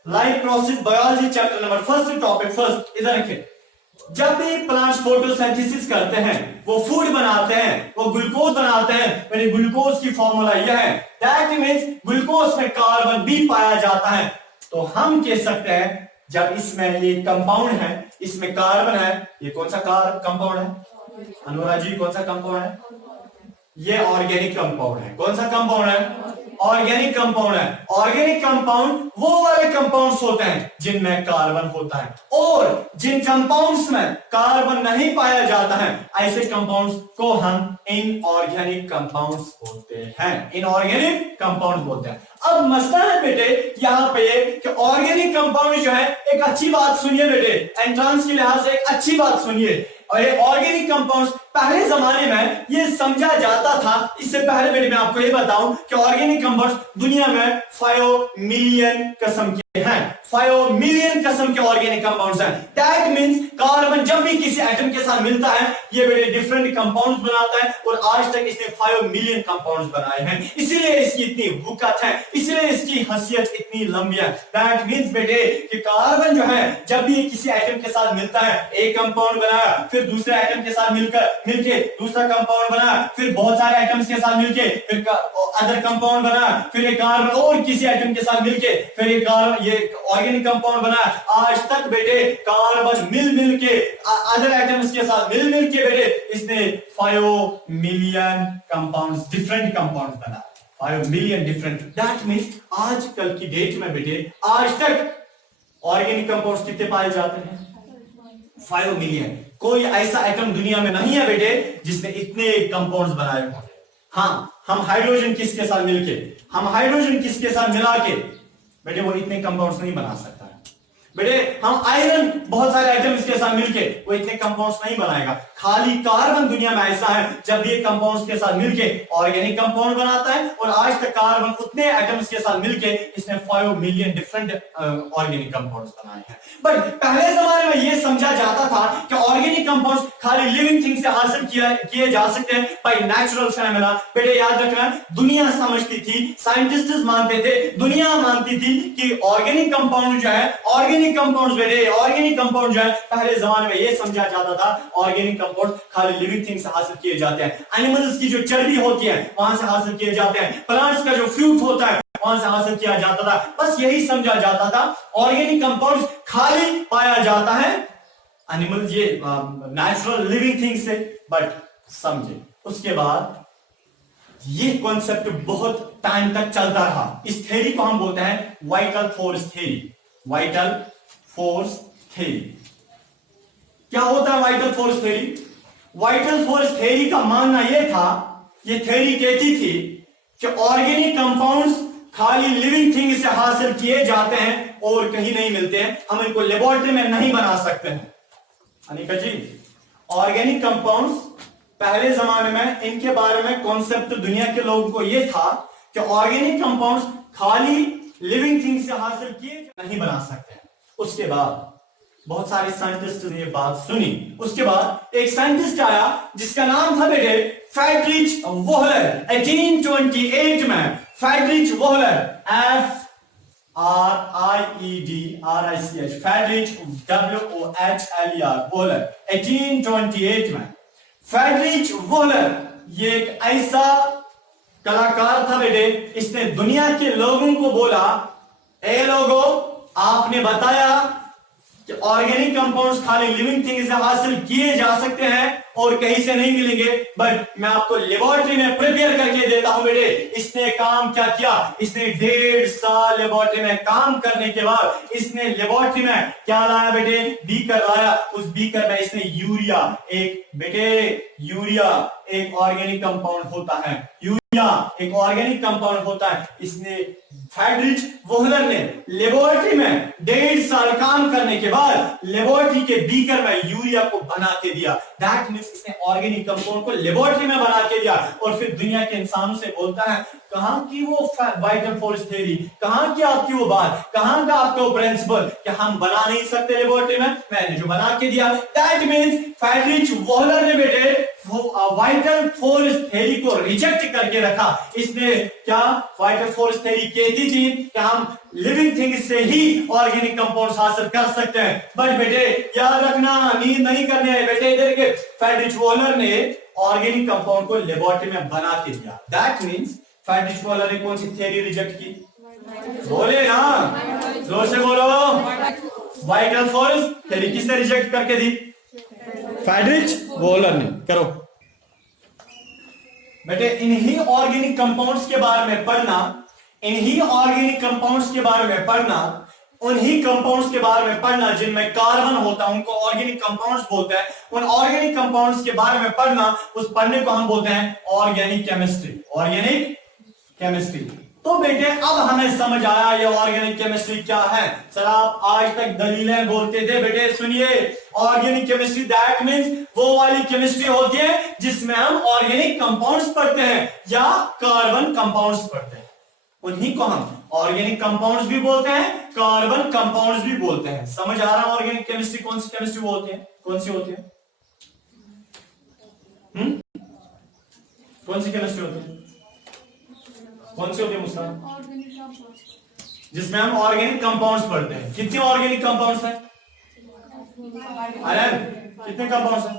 life process biology chapter number first topic first, इधर रखिए। जब भी प्लांट्स फोटोसिंथेसिस करते हैं, वो फूड बनाते हैं, वो ग्लूकोज बनाते हैं। मैंने ग्लूकोज की फॉर्मूला यह है, दैट मींस ग्लूकोज में कार्बन भी पाया जाता है। तो हम कह सकते हैं जब इसमें ये कंपाउंड है, इसमें कार्बन है, ये कौन सा कंपाउंड है? अनुराग जी कौन सा कंपाउंड है? ये ऑर्गेनिक कंपाउंड है। कौन सा कंपाउंड है? ऑर्गेनिक कंपाउंड है। ऑर्गेनिक कंपाउंड वो वाले कंपाउंड्स होते हैं जिनमें कार्बन होता है, और जिन कंपाउंड्स में कार्बन नहीं पाया जाता है ऐसे कंपाउंड्स को हम इनऑर्गेनिक कंपाउंड्स बोलते हैं। इनऑर्गेनिक कंपाउंड्स बोलते हैं। अब मसला है बेटे यहाँ पे कि ऑर्गेनिक कंपाउंड जो है, एक अच्छी बात सुनिए बेटे, एंट्रांस के लिहाज से एक अच्छी बात सुनिए। और ये ऑर्गेनिक कंपाउंड्स पहले जमाने में ये समझा जाता था, इससे पहले बेटे मैं आपको ये बताऊं कि ऑर्गेनिक कंपाउंड्स दुनिया में 5 मिलियन किस्म के हैं। 5 मिलियन किस्म के ऑर्गेनिक कंपाउंड्स हैं। दैट मींस कार्बन जब भी किसी एटम के साथ मिलता है ये बेटे डिफरेंट कंपाउंड्स बनाता है, और आज तक इसने 5 मिलियन कंपाउंड्स बनाए हैं। इसीलिए इसकी इतनी वुकत है, इसलिए इसकी हैसियत इतनी लंबी है। दैट मींस बेटे कि कार्बन जो है जब भी किसी एटम के साथ मिलता है, एक कंपाउंड बनाया, फिर दूसरे एटम के साथ मिलके दूसरा कंपाउंड बना, फिर बहुत सारे एटम्स के साथ मिलके फिर अदर कंपाउंड बना, फिर एक कार्बन और किसी एटम के साथ मिलके फिर एक कार्बन, ये ऑर्गेनिक कंपाउंड बना। आज तक बेटे कार्बन मिल के अदर एटम्स के साथ मिल के बेटे इसने 5 मिलियन कंपाउंड्स, डिफरेंट कंपाउंड्स बना। 5 मिलियन डिफरेंट। दैट मींस आजकल की डेट में बेटे आज तक ऑर्गेनिक कंपाउंड्स कितने पाए जाते हैं? 5 मिलियन। कोई ऐसा एटम दुनिया में नहीं है बेटे जिसने इतने कंपाउंड्स बनाए हों। हाँ, हम हाइड्रोजन किसके साथ मिला के बेटे वो इतने कंपाउंड्स नहीं बना सकता है। बेटे हम आयरन बहुत सारे आइटम्स के साथ मिलके वो इतने कंपाउंड्स नहीं बनाएगा। खाली कार्बन दुनिया में ऐसा है जब ये कंपाउंड्स के साथ मिलके ऑर्गेनिक कंपाउंड बनाता है, और आज तक कार्बन उतने एटम्स के साथ मिलके इसने 5 मिलियन डिफरेंट ऑर्गेनिक कंपाउंड्स बनाए हैं। बट पहले जमाने में ये समझा जाता था कि ऑर्गेनिक कंपाउंड्स खाली लिविंग थिंग से हासिल किए जा सकते हैं बाय नेचुरल फेनोमेना। बेटे याद रखना, दुनिया समझती थी, साइंटिस्ट्स मानते थे, दुनिया मानती थी कि ऑर्गेनिक कंपाउंड जो है, ऑर्गेनिक कंपाउंड्स बेटे, ऑर्गेनिक कंपाउंड जो है पहले जमाने में ये समझा जाता था ऑर्गेनिक कंपाउंड खाली लिविंग थिंग से हासिल किए जाते हैं। एनिमल्स की जो चर्बी होती है वहां से हासिल किए जाते हैं, प्लांट्स का जो फ्रूट होता है वहां से हासिल किया जाता था। बस यही समझा जाता था ऑर्गेनिक कंपाउंड्स खाली पाया जाता है एनिमल, ये नेचुरल लिविंग थिंग से। बट समझे, उसके बाद ये कॉन्सेप्ट बहुत टाइम तक चलता रहा। इस थ्योरी को हम बोलते हैं vital force theory. Vital force theory क्या होता है? Vital force theory, vital force theory का मानना यह था, ये थ्योरी कहती थी कि ऑर्गेनिक कंपाउंड्स खाली लिविंग थिंग से हासिल किए जाते हैं और कहीं नहीं मिलते हैं, हम इनको लेबोरेटरी में नहीं बना सकते हैं। अनिका जी, ऑर्गेनिक कंपाउंड्स पहले जमाने में इनके बारे में कॉन्सेप्ट दुनिया के लोगों को यह था कि ऑर्गेनिक कंपाउंड्स खाली लिविंग थिंग से हासिल किए नहीं बना सकते हैं। उसके बाद बहुत सारे साइंटिस्ट ने ये बात सुनी। उसके बाद एक साइंटिस्ट आया जिसका नाम था बेटे फ्रेडरिच वोहलर। 1828 में Friedrich Wohler, FRIEDRICH, Friedrich WOHLER Wohler, 1828 में। फ्रेडरिच वोहलर ये एक ऐसा कलाकार था बेटे, इसने दुनिया के लोगों को बोला, ए लोगों, आपने बताया कि ऑर्गेनिक कंपाउंड्स खाली लिविंग थिंग से हासिल किए जा सकते हैं और कहीं से नहीं मिलेंगे, बट मैं आपको लेबोरेटरी में प्रिपेयर करके देता हूं बेटे। इसने काम क्या किया? इसने 1.5 साल लेबोरेटरी में काम करने के बाद इसने लेबोरेटरी में क्या लाया बेटे? बीकर लाया। उस बीकर में इसने यूरिया, एक बेटे यूरिया एक ऑर्गेनिक कंपाउंड होता है, यूरिया एक ऑर्गेनिक कंपाउंड होता है। इसने फ्रेडरिच वोहलर ने लेबोरेटरी में 1.5 साल काम करने के बाद लेबोरेटरी के बीकर में यूरिया को बना के दिया। दैट मींस इसने ऑर्गेनिक कंपाउंड को लेबोरेटरी में बना के दिया और फिर दुनिया के इंसानों से बोलता है, कहां की वो वाइटल फोर्स थ्योरी, कहां की आपकी वो बात, कहां का आपका वो प्रिंसिपल कि हम बना नहीं सकते लेबोरेटरी में, मैंने जो बना के दिया। दैट मींस फ्रेडरिच वोहलर ने बेटे वाइटल फोर्स थ्योरी को रिजेक्ट करके रखा। इसने क्या वाइटल फोर्स थ्योरी कहती थी कि हम लिविंग थिंग से ही ऑर्गेनिक कंपाउंड्स हासिल कर सकते हैं, बट बेटे याद रखना, नींद नहीं करने है बेटे। इधर के फ्रेडरिच वोहलर ने ऑर्गेनिक कंपाउंड को लेबोरेटरी में बना के दिया। दैट मींस फ्रेडरिच वोहलर ने कौन सी थ्योरी रिजेक्ट की? बोले ना, जोर से बोलो। वाइटल फोर्स थ्योरी किसने रिजेक्ट करके दी? फ्रेडरिच वोहलर ने। करो बेटे, इन्हीं ऑर्गेनिक कंपाउंड्स के बारे में पढ़ना, इन्हीं ऑर्गेनिक कंपाउंड्स के बारे में पढ़ना, उन्हीं कंपाउंड्स के बारे में पढ़ना जिनमें कार्बन होता है, उनको ऑर्गेनिक कंपाउंड्स बोलते हैं। उन ऑर्गेनिक कंपाउंड्स के बारे में पढ़ना, उस पढ़ने को हम बोलते हैं ऑर्गेनिक केमिस्ट्री। Organic chemistry. तो बेटे अब हमें समझ आया ये ऑर्गेनिक केमिस्ट्री क्या है। सर आप आज तक दलीलें बोलते थे, बेटे सुनिए, ऑर्गेनिक केमिस्ट्री दैट मींस वो वाली केमिस्ट्री होती है जिसमें हम ऑर्गेनिक कंपाउंड्स पढ़ते हैं या कार्बन कंपाउंड्स पढ़ते हैं। उन्हीं को हम ऑर्गेनिक कंपाउंड्स भी बोलते हैं, कार्बन कंपाउंड्स भी बोलते हैं। समझ आ रहा है ऑर्गेनिक केमिस्ट्री कौन सी केमिस्ट्री बोलते हैं, कौन सी होती है? कौन सी केमिस्ट्री होती है? कौन सी होती है मुस्कान? जिसमें हम ऑर्गेनिक कंपाउंड्स पढ़ते हैं। कितने ऑर्गेनिक कंपाउंड्स हैं? अरे कितने कंपाउंड्स हैं?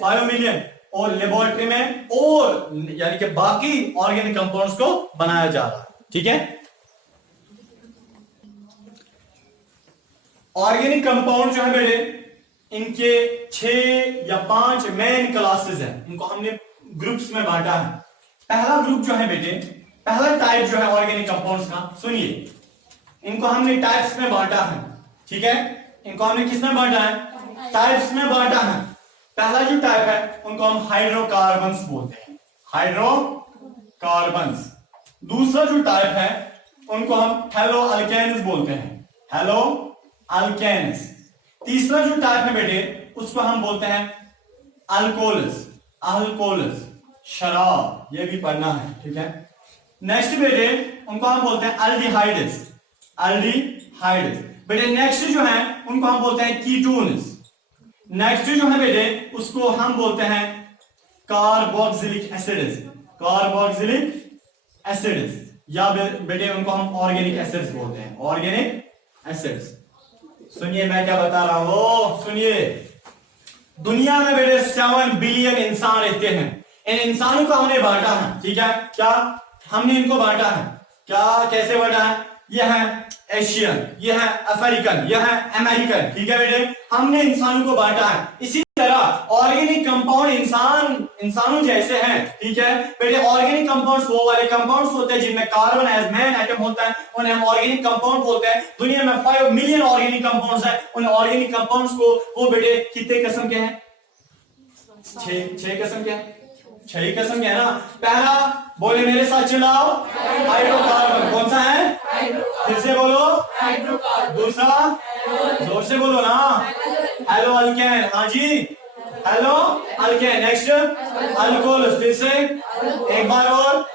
5 मिलियन। और लेबोरेटरी में और यानी कि बाकी ऑर्गेनिक कंपाउंड्स को बनाया जा रहा है। ठीक है, ऑर्गेनिक कंपाउंड जो है बेटे, इनके 6 या 5 मेन क्लासेस हैं। इनको हमने ग्रुप्स में बांटा है। पहला ग्रुप जो है बेटे, पहला टाइप जो है ऑर्गेनिक कंपाउंड्स का, सुनिए, इनको हमने टाइप्स में बांटा है। ठीक है, इनको हमने किस में बांटा है? टाइप्स में बांटा है। पहला जो टाइप है उनको हम हाइड्रोकार्बन्स बोलते हैं, हाइड्रोकार्बन्स। दूसरा जो टाइप है उनको हम हेलो अल्केन्स बोलते हैं, हेलो अल्केन्स। तीसरा जो टाइप है बेटे उसको हम बोलते हैं अल्कोहल्स, अल्कोहल्स, शराब। ये भी पढ़ना है। ठीक है, नेक्स्ट बेटे उनको हम बोलते हैं अल्डिहाइड्स, अल्डिहाइड्स। बेटे नेक्स्ट जो है उनको हम बोलते हैं कीटोन्स। नेक्स्ट जो है बेटे उसको हम बोलते हैं कार्बोक्सिलिक एसिड्स, कार्बोक्सिलिक एसिड्स, या बेटे उनको हम ऑर्गेनिक एसिड्स बोलते हैं, ऑर्गेनिक एसिड्स। सुनिए मैं क्या बता रहा हूं, सुनिए। दुनिया में बेटे 7 बिलियन इंसान रहते हैं। इन इंसानों को हमने बांटा है। ठीक है, क्या हमने इनको बांटा है? क्या कैसे बांटा है? यह है एशियन, यह है अफ्रीकन, यह है अमेरिकन। ठीक है बेटे, हमने इंसानों को बांटा है। इसी तरह ऑर्गेनिक कंपाउंड इंसानों जैसे हैं। ठीक है बेटे, ऑर्गेनिक कंपाउंड्स वो वाले कंपाउंड्स होते हैं जिनमें कार्बन एज मेन एटम होता है, उन्हें हम ऑर्गेनिक कंपाउंड बोलते हैं। दुनिया में 5 मिलियन ऑर्गेनिक कंपाउंड्स हैं। उन ऑर्गेनिक कंपाउंड्स को वो बेटे कितने किस्म के हैं? 6 किस्म के हैं। 6 किस्म के है ना। पहला बोले मेरे साथ चिल्लाओ, हाइड्रोकार्बन। कौन सा है? फिर से बोलो, हाइड्रोकार्बन। दूसरा जोर से बोलो ना, हेलो अल्केन। हाँ जी, हेलो अल्केन। Next alcohol. फिर से एक बार और,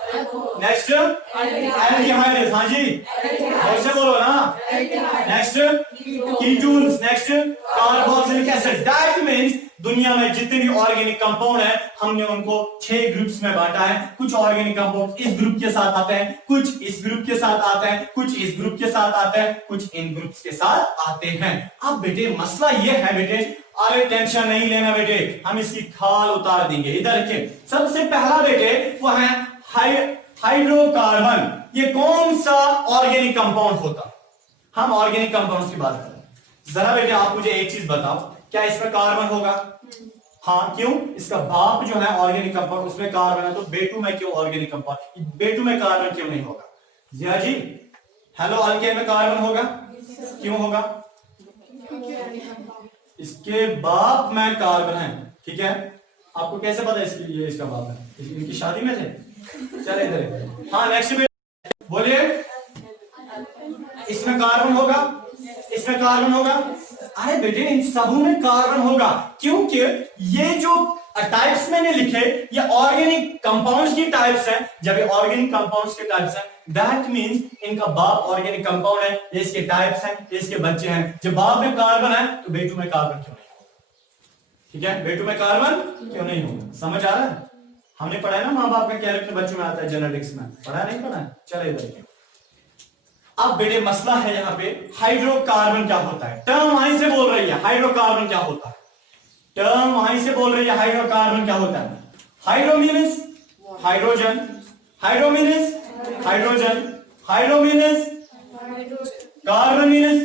नेक्स्ट एल्डिहाइड्स। हाँ जी, जोर से बोलो ना। Next ketones. Next carboxylic acid. That means दुनिया में जितने भी ऑर्गेनिक कंपाउंड है हमने उनको 6 ग्रुप्स में बांटा है। कुछ ऑर्गेनिक कंपाउंड इस ग्रुप के साथ आते हैं, कुछ इस ग्रुप के साथ आते हैं, कुछ इस ग्रुप के साथ आते हैं, कुछ इन ग्रुप्स के साथ आते हैं। अब बेटे मसला ये है बेटे, अरे टेंशन नहीं लेना बेटे, हम इसकी खाल उतार देंगे। इधर के सबसे पहला बेटे वो है हाइड्रोकार्बन। ये कौन सा ऑर्गेनिक कंपाउंड होता? हम ऑर्गेनिक कंपाउंड्स की बात करें। जरा बेटे आप मुझे एक चीज बताओ, क्या इसमें कार्बन होगा? हाँ, क्यों? इसका बाप जो है ऑर्गेनिक कंपाउंड उसमें कार्बन है, तो बेटू में क्यों ऑर्गेनिक कंपाउंड, बेटू में कार्बन क्यों नहीं होगा? जिया जी, हेलो अल्केन में कार्बन होगा, क्यों होगा? इसके बाप में कार्बन है। ठीक है, आपको कैसे पता इसकी ये इसका बाप है? इनकी शादी में थे। चले इधर। हाँ नेक्स्ट बोलिए, इसमें कार्बन होगा, इसमें कार्बन होगा। अरे बेटे इन सबों में कार्बन होगा, क्योंकि ये जो टाइप्स मैंने लिखे ये ऑर्गेनिक कंपाउंड्स की टाइप्स हैं। जब ये ऑर्गेनिक कंपाउंड्स के टाइप्स हैं दैट मींस इनका बाप ऑर्गेनिक कंपाउंड है, ये इसके टाइप्स हैं, ये इसके बच्चे हैं। जब बाप में कार्बन है तो बेटू में कार्बन क्यों नहीं होगा? ठीक है, बेटू में कार्बन क्यों नहीं होगा? समझ आ रहा है? हमने पढ़ा है ना माँ बाप का कैरेक्टर बच्चों में आता है, जेनेटिक्स में पढ़ा नहीं पढ़ा? चले इधर। अब बेटे मसला है यहाँ पे हाइड्रोकार्बन क्या होता है। टर्म वहीं से बोल रही है हाइड्रोकार्बन क्या होता है, टर्म वहीं से बोल रही है हाइड्रोकार्बन क्या होता है। Hydro means hydrogen, hydro means hydrogen, hydro means carbon means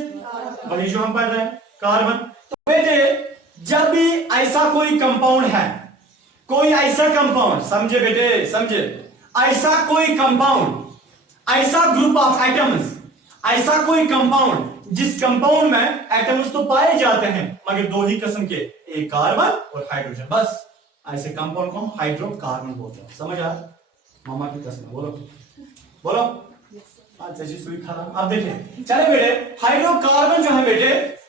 वही जो हम पढ़ रहे हैं कार्बन। तो बेटे जब भी ऐसा कोई कंपाउंड है, कोई ऐसा कंपाउंड, समझे बेटे समझे, ऐसा कोई कंपाउंड, ऐसा ग्रुप ऑफ एटम्स, ऐसा कोई कंपाउंड जिस कंपाउंड में एटम्स तो पाए जाते हैं मगर दो ही किस्म के, एक कार्बन और हाइड्रोजन, बस ऐसे कंपाउंड को हाइड्रोकार्बन बोलते हैं। समझ आ? मामा की कसम, बोलो बोलो। अच्छा जी सुई खा रहा। अब देखिए चले बेटे, हाइड्रोकार्बन जो है बेटे,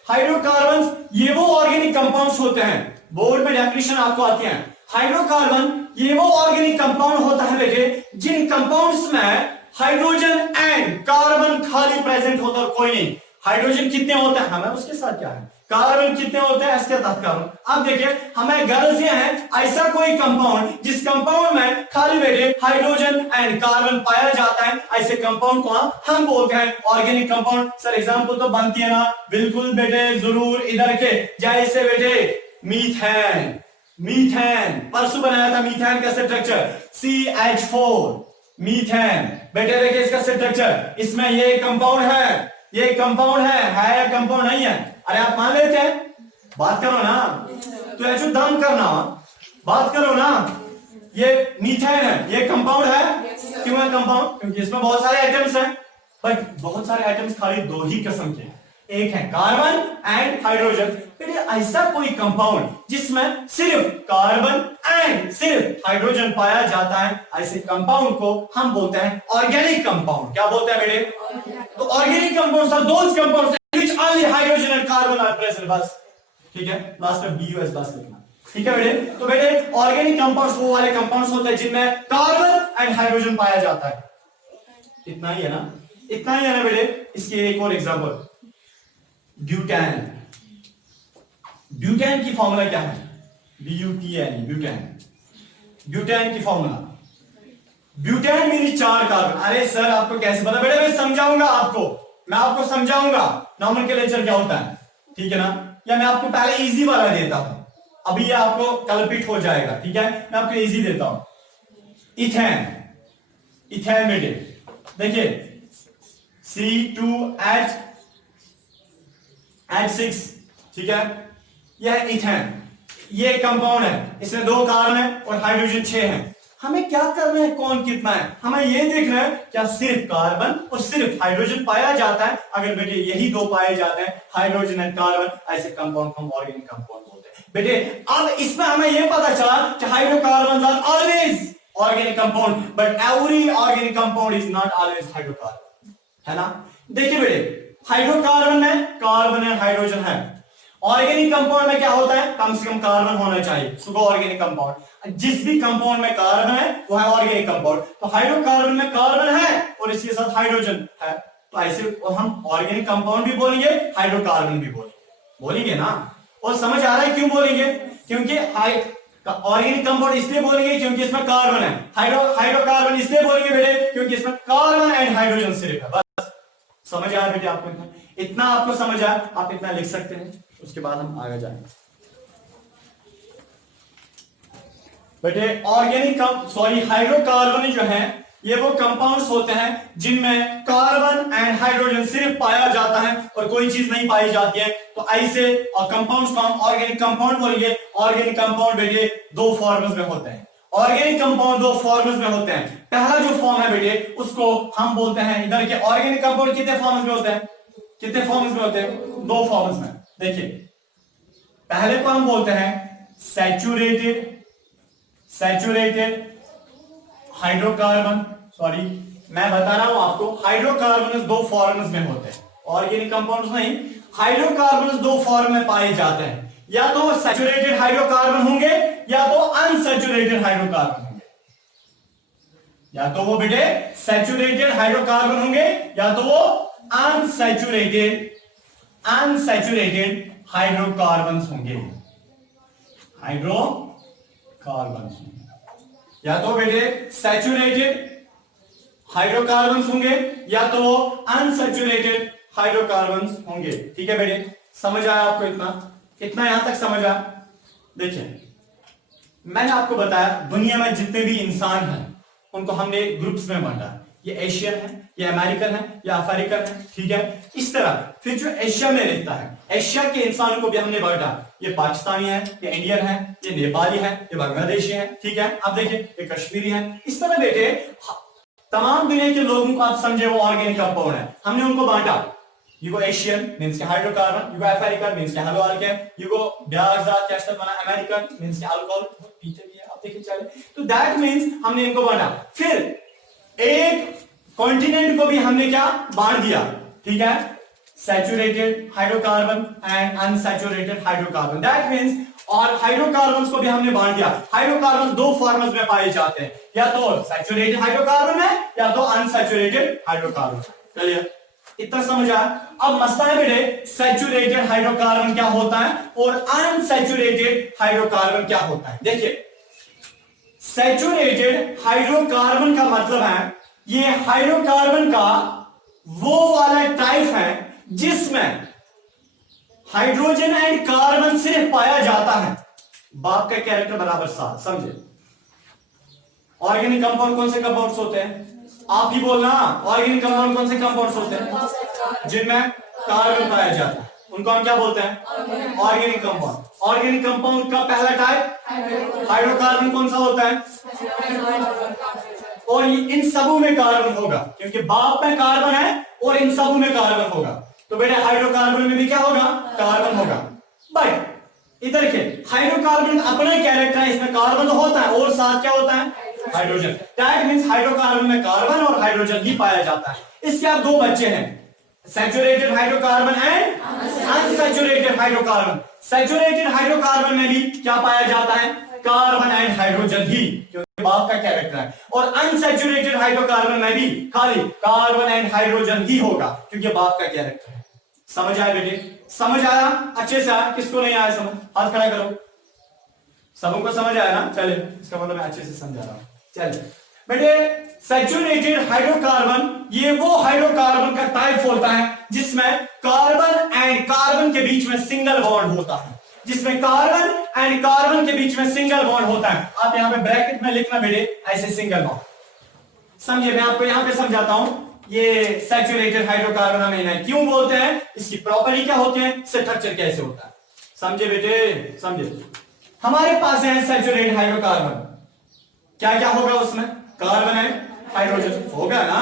हाइड्रोकार्बन ये वो ऑर्गेनिक कंपाउंड्स होते हैं, बोर्ड में डेफिनेशन आपको आती है। हाइड्रोकार्बन ये वो ऑर्गेनिक कंपाउंड होता है बेटे जिन कंपाउंड्स में हाइड्रोजन एंड कार्बन खाली प्रेजेंट होता है और कोई नहीं। हाइड्रोजन कितने होते हैं, हमें उसके साथ क्या है, कार्बन कितने होते हैं इसके तहत कार्बन। अब देखिए हमें गर्ज ये है ऐसा कोई कंपाउंड जिस कंपाउंड में खाली बेटे हाइड्रोजन एंड कार्बन पाया जाता है, ऐसे कंपाउंड को हम बोलते हैं ऑर्गेनिक कंपाउंड। सर एग्जांपल तो बनती है ना, बिल्कुल बेटे जरूर, इधर के जैसे बेटे मीथेन, मीथेन परसों बनाया था मीथेन का स्ट्रक्चर CH4, मीथेन बेटे देखिए इसका स्ट्रक्चर, इसमें ये कंपाउंड है, ये कंपाउंड है या कंपाउंड नहीं है? अरे आप मान लेते हैं, बात करो ना, तो ऐसे दम करना, बात करो ना। ये मीथेन है, ये कंपाउंड है, क्यों है कंपाउंड? क्योंकि इसमें बहुत सारे आइटम्स हैं, बट बहुत सारे आइटम्स खाली दो ही किस्म के, एक है कार्बन एंड हाइड्रोजन। फिर ऐसा कोई कंपाउंड जिसमें सिर्फ कार्बन एंड सिर्फ हाइड्रोजन पाया जाता है, ऐसे कंपाउंड को हम बोलते हैं ऑर्गेनिक कंपाउंड। क्या बोलते हैं बेटे? तो organic compounds are those compounds which only hydrogen and carbon are present, बस ठीक है, लास्ट में BUS बस लिखना, ठीक है बेटे। तो बेटे ऑर्गेनिक कंपाउंड्स वो वाले कंपाउंड्स होते हैं जिनमें कार्बन एंड हाइड्रोजन पाया जाता है। इतना ही है ना, इतना ही है ना बेटे। इसकी एक और एग्जांपल, ब्यूटेन। ब्यूटेन की फॉर्मूला क्या है? BUTAN, butane. ब्यूटेन की फॉर्मूला, ब्यूटेन मीन 4 कार्बन। अरे सर आपको कैसे पता? बेटे मैं समझाऊंगा आपको, मैं आपको समझाऊंगा नॉमेनक्लेचर क्या होता है, ठीक है ना? या मैं आपको पहले इजी वाला देता हूं, अभी ये आपको कल्पित हो जाएगा, ठीक है? मैं आपको इजी देता हूं। इथेन, इथेन बेटे देखिए C2H H6, ठीक है, यह इथेन, ये कंपाउंड है, इसमें 2 कार्बन है और हाइड्रोजन 6 है। हमें क्या करना है, कौन कितना है, हमें ये देखना है क्या सिर्फ कार्बन और सिर्फ हाइड्रोजन पाया जाता है। अगर बेटे यही 2 पाए जाते हैं, हाइड्रोजन एंड कार्बन, ऐसे कंपाउंड को हम ऑर्गेनिक कंपाउंड बोलते हैं। बेटे अब इसमें हमें ये पता चला कि hydrocarbons are always organic compound, but every organic compound is not always hydrocarbon, है ना? देखिए बेटे हाइड्रोकार्बन में कार्बन एंड हाइड्रोजन है, ऑर्गेनिक कंपाउंड में क्या होता है, कम से कम कार्बन होना चाहिए, सुबह ऑर्गेनिक कंपाउंड। जिस भी कंपाउंड में कार्बन है वो है ऑर्गेनिक कंपाउंड। तो हाइड्रोकार्बन में कार्बन है और इसके साथ हाइड्रोजन है, तो ऐसे हम ऑर्गेनिक कंपाउंड भी बोलेंगे, हाइड्रोकार्बन भी बोलेंगे ना। और समझ आ रहा है क्यों बोलेंगे? क्योंकि ऑर्गेनिक कंपाउंड इसलिए बोलेंगे क्योंकि इसमें कार्बन है, हाइड्रोकार्बन इसलिए बोलेंगे बेटे क्योंकि इसमें कार्बन एंड हाइड्रोजन सिर्फ है। बस समझ आया बेटे आपको? इतना आपको समझ आया, आप इतना लिख सकते हैं, उसके बाद हम आगे जाएंगे। बेटे ऑर्गेनिक हाइड्रोकार्बन जो है ये वो कंपाउंड्स होते हैं जिनमें कार्बन एंड हाइड्रोजन सिर्फ पाया जाता है और कोई चीज नहीं पाई जाती है। तो ऐसे कंपाउंड्स को हम ऑर्गेनिक कंपाउंड बोलेंगे। ऑर्गेनिक कंपाउंड बेटे 2 फॉर्म्स में होते हैं, ऑर्गेनिक कंपाउंड 2 फॉर्म्स में होते हैं। पहला जो फॉर्म है बेटे उसको हम बोलते हैं, इधर के ऑर्गेनिक कंपाउंड कितने फॉर्म्स में होते हैं, कितने फॉर्म्स में होते हैं? 2 फॉर्म्स में। देखिए पहले को हम बोलते हैं सैचुरेटेड हाइड्रोकार्बन, सॉरी मैं बता रहा हूं आपको, हाइड्रोकार्बन 2 फॉर्म्स में होते हैं, ऑर्गेनिक कंपाउंड्स नहीं, हाइड्रोकार्बन 2 फॉर्म में पाए जाते हैं। या तो वो सैचुरेटेड हाइड्रोकार्बन होंगे या तो अनसैचुरेटेड हाइड्रोकार्बन होंगे, या तो वो बेटे सैचुरेटेड हाइड्रोकार्बन होंगे या तो वो अनसैचुरेटेड हाइड्रोकार्बन्स होंगे, हाइड्रोकार्बन्स होंगे, या तो बेटे सैचुरेटेड हाइड्रोकार्बन्स होंगे या तो वो अनसैचुरेटेड हाइड्रोकार्बन्स होंगे। ठीक है बेटे, समझ आया आपको? इतना यहां तक समझ आया? देखिए मैंने आपको बताया दुनिया में जितने भी इंसान हैं उनको हमने ग्रुप्स में बांटा, ये एशियन है, ये अमेरिकन है, ये अफ्रीकन है, ठीक है? इस तरह फिर जो एशिया में रहता है एशिया के इंसानों को भी हमने बांटा, ये पाकिस्तानी है, ये इंडियन है, ये नेपाली है, ये बांग्लादेशी है, ठीक है। अब देखिए ये कश्मीरी है। इस तरह बेटे तमाम दुनिया के लोगों को आप समझे वो ऑर्गेनिक कंपाउंड है, हमने उनको बांटा। You go Asian means के hydrocarbon, you go African means के हेलो alkane, you go ब्याज जात क्या स्टेप बना अमेरिकन means के अल्कोहल, पीछे भी है आप देखिए चले। तो that means हमने इनको बांटा। फिर एक कॉन्टिनेंट को भी हमने क्या बांट दिया, ठीक है, saturated hydrocarbon and unsaturated hydrocarbon. That means और हाइड्रोकार्बन्स को भी हमने बांट दिया। हाइड्रोकार्बन दो फॉर्म्स में पाए जाते हैं, या तो सैचुरेटेड हाइड्रोकार्बन है या तो अनसैचुरेटेड हाइड्रोकार्बन। चलिए इतना समझ आया। अब मसला है बेटे सैचुरेटेड हाइड्रोकार्बन क्या होता है और अनसैचुरेटेड हाइड्रोकार्बन क्या होता है। देखिए सैचुरेटेड हाइड्रोकार्बन का मतलब है ये हाइड्रोकार्बन का वो वाला टाइप है जिसमें हाइड्रोजन एंड कार्बन सिर्फ पाया जाता है। बाप का कैरेक्टर बराबर साथ, समझे। ऑर्गेनिक कंपाउंड कौन से कंपाउंड्स होते हैं, आप ही बोलना। ऑर्गेनिक कंपाउंड कौन से कंपाउंड्स होते हैं जिनमें कार्बन पाया जाता है, उनको हम क्या बोलते हैं, ऑर्गेनिक कंपाउंड। ऑर्गेनिक कंपाउंड का पहला टाइप हाइड्रोकार्बन कौन सा होता है, और इन सबों में कार्बन होगा क्योंकि बाप में कार्बन है और इन सबों में कार्बन होगा। तो बेटे हाइड्रोकार्बन में भी क्या होगा, कार्बन होगा। बट इधर के हाइड्रोकार्बन अपना कैरेक्टर है, इसमें कार्बन तो होता है और साथ क्या होता है, हाइड्रोजन। दैट मींस हाइड्रोकार्बन में कार्बन और हाइड्रोजन ही पाया जाता है। इसके आप दो बच्चे हैं, saturated hydrocarbon and unsaturated hydrocarbon. Saturated hydrocarbon में भी क्या पाया जाता है, कार्बन एंड हाइड्रोजन ही, क्योंकि बाप का कैरेक्टर है। और अनसैचुरेटेड हाइड्रोकार्बन में भी खाली कार्बन एंड हाइड्रोजन ही होगा क्योंकि बाप का कैरेक्टर है। समझ आया बेटे, समझ आया अच्छे से आया, किसको नहीं आया समझ हाथ खड़ा करो। सबको समझ आया ना, चले इसका मतलब मैं अच्छे से समझा रहा हूं। चले बेटे सैचुरेटेड हाइड्रोकार्बन ये वो हाइड्रोकार्बन का टाइप होता है जिसमें कार्बन एंड कार्बन के बीच में सिंगल बॉन्ड होता है, जिसमें कार्बन एंड कार्बन के बीच में सिंगल बॉन्ड होता है। आप यहां पे ब्रैकेट में लिखना बेटे ऐसे सिंगल बॉन्ड। समझिए मैं आपको यहां पे समझाता हूं, ये सैचुरेटेड हाइड्रोकार्बन हमें नहीं क्यों बोलते हैं, इसकी प्रॉपर्टी क्या होती है, स्ट्रक्चर कैसे होता है, समझे बेटे समझे। हमारे पास है सैचुरेटेड हाइड्रोकार्बन, क्या क्या होगा उसमें, कार्बन एंड हाइड्रोजन होगा ना।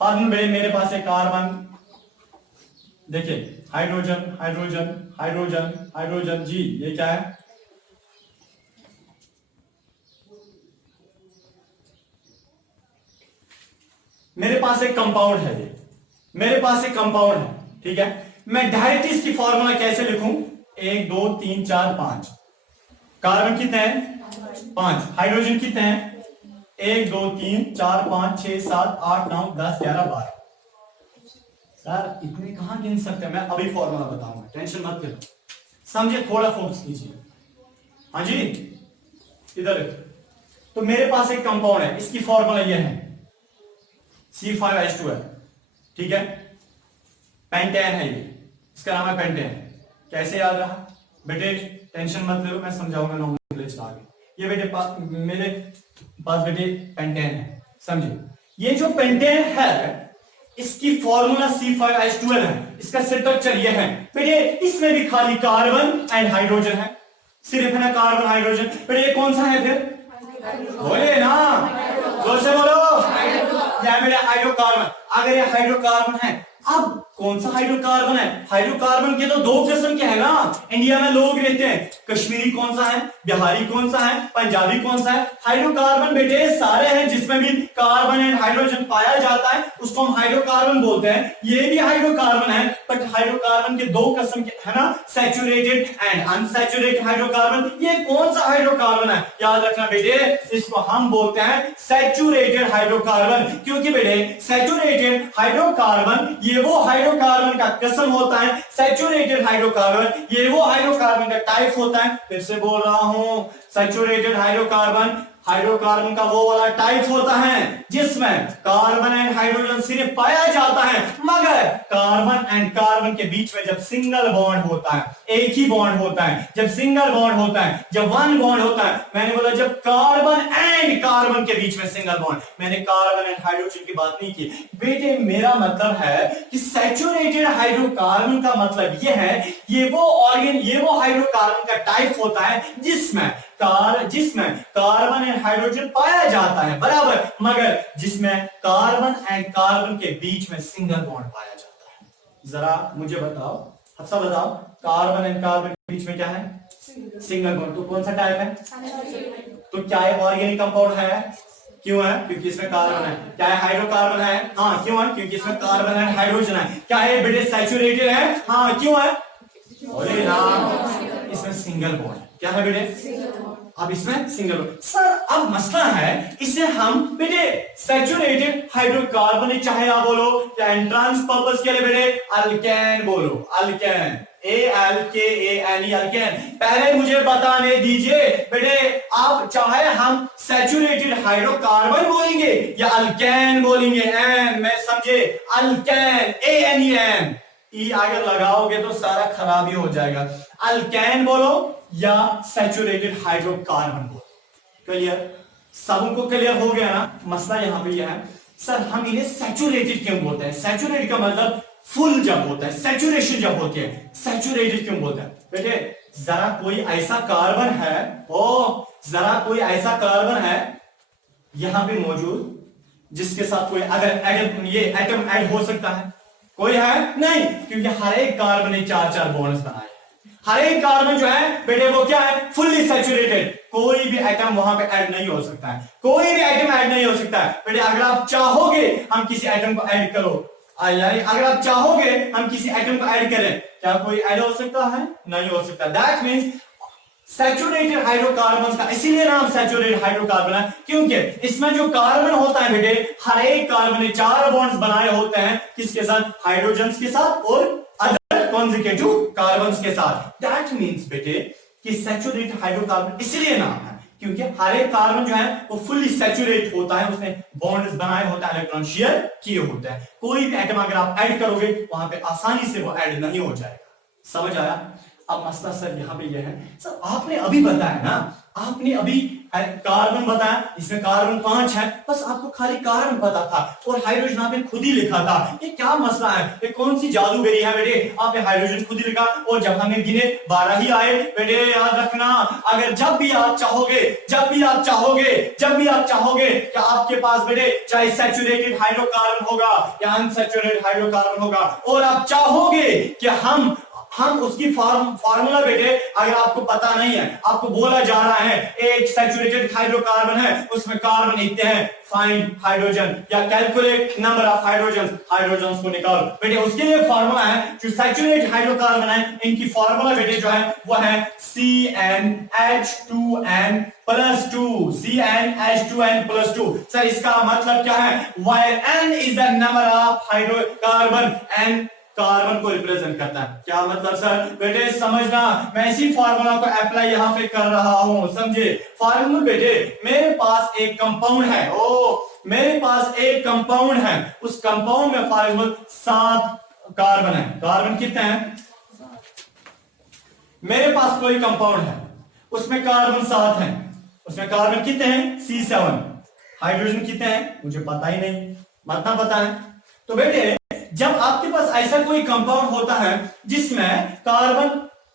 फॉर्मूला मेरे पास है कार्बन, देखिए हाइड्रोजन हाइड्रोजन हाइड्रोजन हाइड्रोजन जी, ये क्या है, मेरे पास एक कंपाउंड है, ये मेरे पास एक कंपाउंड है, ठीक है। मैं डायरेक्ट इसकी फॉर्मूला कैसे लिखूं, 1 2 3 4 5। कार्बन कितने हैं, 5। हाइड्रोजन कितने हैं, 1 2 3 4 5 6 7 8 9 10 11 12। सर इतने कहां गिन सकते हैं, मैं अभी फॉर्मूला बताऊंगा, टेंशन मत लो, समझे, थोड़ा फोकस कीजिए। हाँ जी इधर। तो मेरे पास एक कंपाउंड है, इसकी फॉर्मूला ये है C5H12, ठीक है, पेंटेन है ये, इसका नाम है पेंटेन। कैसे याद रहा बेटे, टेंशन मत लो, मैं समझाऊंगा नॉलेज का आगे। ये बेटे मेरे पास बेटे पेंटेन है, समझे। ये जो पेंटेन है इसकी फॉर्मूला C5H12 है, इसका स्ट्रक्चर ये है बेटे, इसमें भी खाली कार्बन एंड हाइड्रोजन है, सिर्फ है ना कार्बन हाइड्रोजन। बेटे ये कौन सा है फिर, बोले ना, जोर से बोलो, यह मेरा हाइड्रोकार्बन। अगर ये हाइड्रोकार्बन है, अब कौन सा हाइड्रोकार्बन है, हाइड्रोकार्बन के तो दो किस्म के हैं ना, इंडिया में लोग रहते हैं, कश्मीरी कौन सा है, बिहारी कौन सा है, पंजाबी कौन सा है। हाइड्रोकार्बन बेटे सारे हैं जिसमें भी कार्बन एंड हाइड्रोजन पाया जाता है, उसको हम हाइड्रोकार्बन बोलते हैं। ये भी हाइड्रोकार्बन है, बट हाइड्रोकार्बन के दो किस्म के है ना, सैचुरेटेड एंड अनसैचुरेटेड हाइड्रोकार्बन। ये कौन सा हाइड्रोकार्बन है, याद रखना बेटे, इसको हम बोलते हैं सैचुरेटेड हाइड्रोकार्बन, क्योंकि बेटे सैचुरेटेड हाइड्रोकार्बन ये वो हाइड्रोकार्बन का किस्म होता है, सैचुरेटेड हाइड्रोकार्बन ये वो हाइड्रोकार्बन का टाइप होता है। फिर से बोल रहा हूं, सैचुरेटेड हाइड्रोकार्बन हाइड्रोकार्बन का वो वाला टाइप होता है जिसमें कार्बन एंड हाइड्रोजन सिर्फ पाया जाता है, मगर कार्बन एंड कार्बन के बीच में जब सिंगल बॉन्ड होता है, एक ही बॉन्ड होता है, जब सिंगल बॉन्ड होता है, जब वन बॉन्ड होता है, मैंने बोला जब कार्बन एंड कार्बन के बीच में सिंगल बॉन्ड, मैंने कार्बन एंड हाइड्रोजन की बात नहीं की बेटे। मेरा मतलब है कि सैचुरेटेड हाइड्रोकार्बन का मतलब यह है ये वो हाइड्रोकार्बन का टाइप होता है जिसमें कार्बन एंड हाइड्रोजन पाया जाता है, बराबर, मगर जिसमें कार्बन एंड कार्बन के बीच में सिंगल बॉन्ड पाया जाता है। जरा मुझे बताओ, अच्छा बताओ, कार्बन एंड कार्बन के बीच में क्या है? Single bond. तो कौन सा टाइप है? तो क्या ये ऑर्गेनिक कंपाउंड है? क्यों है? क्योंकि इसमें कार्बन है। क्या है? हाइड्रोकार्बन है। हाँ, क्यों है? क्योंकि इसमें कार्बन एंड हाइड्रोजन है। क्या है बेटे? सैचुरेटेड है। हाँ, क्यों है? अरे ना, इसमें सिंगल बॉन्ड। क्या है बेटे? अब इसमें सिंगल सर। अब मसला है इसे हम बेटे सैचुरेटेड हाइड्रोकार्बन, चाहे आप बोलो या एंट्रांस पर्पस के लिए बेटे अल्केन बोलो, अल्केन, ALKAN, अल्केन। पहले मुझे बताने दीजिए बेटे, आप चाहे हम सैचुरेटेड हाइड्रोकार्बन बोलेंगे या अल्केन बोलेंगे, एन में समझे, अल्केन, ANEN, ई अगर लगाओगे तो सारा खराबी हो जाएगा। अल्केन बोलो या सैचुरेटेड हाइड्रोकार्बन बोलो। क्लियर? सबको क्लियर हो गया ना? मसला यहां पे यह है सर, हम इन्हें सैचुरेटेड क्यों बोलते हैं? सैचुरेटेड का मतलब फुल जब होता है, सैचुरेशन जब होती है, सैचुरेटेड क्यों बोलते हैं बेटे? जरा कोई ऐसा कार्बन है, जरा कोई ऐसा कार्बन है यहां पे मौजूद जिसके साथ कोई अगर ये एटम ऐड हो सकता है? कोई है नहीं, क्योंकि हर एक कार्बन ने 4-4 बॉन्ड्स बनाए। हर एक कार्बन जो है बेटे वो क्या है? Fully saturated. कोई भी एटम वहां पे ऐड नहीं हो सकता है, कोई भी एटम ऐड नहीं हो सकता है बेटे। अगर आप चाहोगे हम किसी एटम को ऐड करो, यानी अगर आप चाहोगे हम किसी एटम को ऐड करें, क्या कोई ऐड हो सकता है? नहीं हो सकता। दैट मींस सैचुरेटेड हाइड्रोकार्बन का इसीलिए नाम सैचुरेटेड हाइड्रोकार्बन है क्योंकि इसमें जो कार्बन होता है बेटे, हर एक कार्बन ने 4 बॉन्ड्स बनाए होते हैं, किसके साथ? हाइड्रोजन के साथ और अदर कॉन्जुगेटिव कार्बन्स के साथ। दैट मींस बेटे कि सैचुरेटेड हाइड्रोकार्बन इसलिए नाम है क्योंकि हर एक कार्बन जो है वो फुल्ली सैचुरेट होता है, उसने बॉन्ड्स बनाए होते हैं, इलेक्ट्रॉन शेयर किए होते हैं। कोई भी एटम अगर आप ऐड करोगे वहां पे आसानी से वो ऐड नहीं हो जाएगा। समझ आया? अब मसला सर यहाँ पे यह है सर, आपने अभी बताया ना, आपने अभी कार्बन बताया, इसमें कार्बन 5 है, बस आपको खाली कार्बन पता था और हाइड्रोजन आपने खुद ही लिखा था। ये क्या मसला है? ये कौन सी जादूगरी है बेटे? आपने हाइड्रोजन खुद ही लिखा और जब हमें गिने 12 ही आए। बेटे याद रखना, अगर जब भी आप चाहोगे कि आपके पास बेटे चाहे सैचुरेटेड हाइड्रोकार्बन होगा या अनसैचुरेटेड हाइड्रोकार्बन होगा और आप चाहोगे कि हम उसकी फार्मूला बेटे अगर आपको पता नहीं है, आपको बोला जा रहा है एक सैचुरेटेड हाइड्रोकार्बन है, उसमें कार्बन इतने हैं, फाइंड हाइड्रोजन या कैलकुलेट नंबर ऑफ हाइड्रोजन्स को निकालो बेटे। उसके लिए फार्मूला है, जो सैचुरेटेड हाइड्रोकार्बन है इनकी फार्मूला बेटे जो है वो है CnH2n+2, CnH2n+2। सर इसका मतलब क्या है? Where n is the number of hydrocarbon, n carbon को रिप्रेजेंट करता है। क्या मतलब सर? बेटे समझना, मैं इसी फार्मूला को अप्लाई यहां पे कर रहा हूं, समझे? फार्मूला बेटे, मेरे पास एक कंपाउंड है, मेरे पास एक कंपाउंड है, उस कंपाउंड में फॉर एग्जाम्पल 7 कार्बन है। कार्बन कितने हैं? मेरे पास कोई कंपाउंड है उसमें कार्बन 7 है, उसमें कार्बन कितने हैं? C7। हाइड्रोजन कितने हैं? मुझे पता ही नहीं, मतलब पता है। तो बेटे जब आपके पास ऐसा कोई कंपाउंड होता है जिसमें कार्बन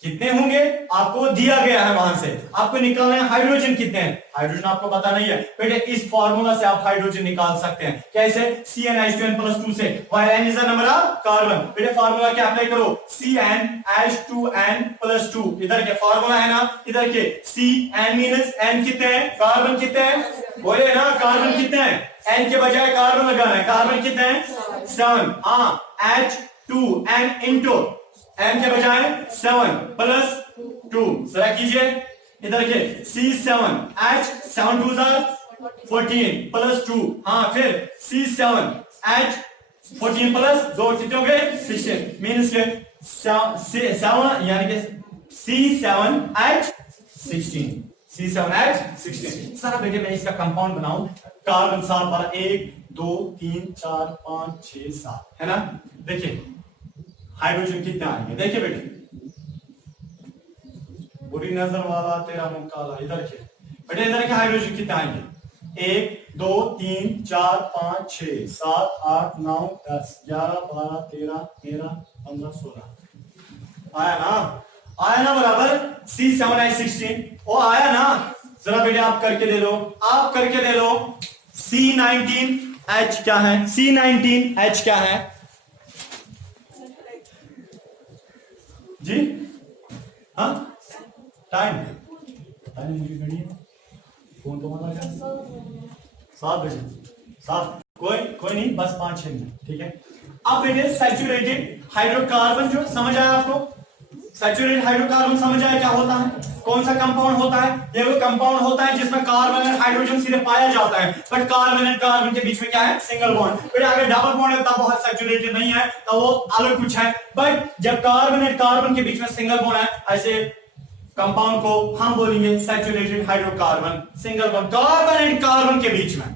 कितने होंगे आपको दिया गया है, वहां से आपको निकालना है हाइड्रोजन कितने हैं। हाइड्रोजन आपको पता नहीं है बेटे, इस फार्मूला से आप हाइड्रोजन निकाल सकते हैं। कैसे? CnH2n+2 से, where n is the number of carbon. बेटे फार्मूला क्या अप्लाई करो? CnH2n+2। इधर के फार्मूला है ना, इधर के Cn मींस n कितने हैं? कार्बन कितने हैं? बोले ना कार्बन कितने हैं? n के बजाय कार्बन लगाना है। कार्बन कितने हैं? 7। हाँ, H2n इंटू n के बजाय 7+2। जरा कीजिए इधर के C7H7 2 14+2। हाँ, फिर C7H14+2 कितने हो गए? 16। मीन्स के 7 यानी कि C7H16। C7H16। सर बेटे मैं इसका कंपाउंड बनाऊं, कार्बन 7 वाला 1 2 3 4 5 6 7 है ना। देखिए हाइड्रोजन कितने आएंगे, देखिए बेटे, बुरी नजर वाला तेरा मुंह काला, इधर देखिए बेटे, इधर देखिए हाइड्रोजन कितने आएंगे, 1 2 3 4 5 6 7 8 9 10 11 12 13 13 15 16 आया ना, आया ना बराबर। C7H16 वो आया ना। जरा बेटे आप करके दे लो, आप करके दे लो। C19H क्या है, C19H क्या है जी? हाँ टाइम टाइम मुझे घड़ी है, फोन तो मारा क्या 7 बजे 7, कोई नहीं, बस 5-6 मिनट, ठीक है। अब बेटे सैचुरेटेड हाइड्रोकार्बन जो समझ आया आपको, सैचुरेटेड हाइड्रोकार्बन समझ आया क्या होता है, कौन सा कंपाउंड होता है? ये वो कंपाउंड होता है जिसमें कार्बन और हाइड्रोजन सीधे पाया जाता है, बट कार्बन और कार्बन के बीच में क्या है, सिंगल बॉन्ड। फिर अगर डबल बॉन्ड है तब बहुत सैचुरेटेड नहीं है, तो वो अलग कुछ है। बट जब कार्बन और कार्बन के बीच में सिंगल बॉन्ड है, ऐसे कंपाउंड को हम बोलेंगे saturated hydrocarbon. Single bond carbon and carbon के बीच में,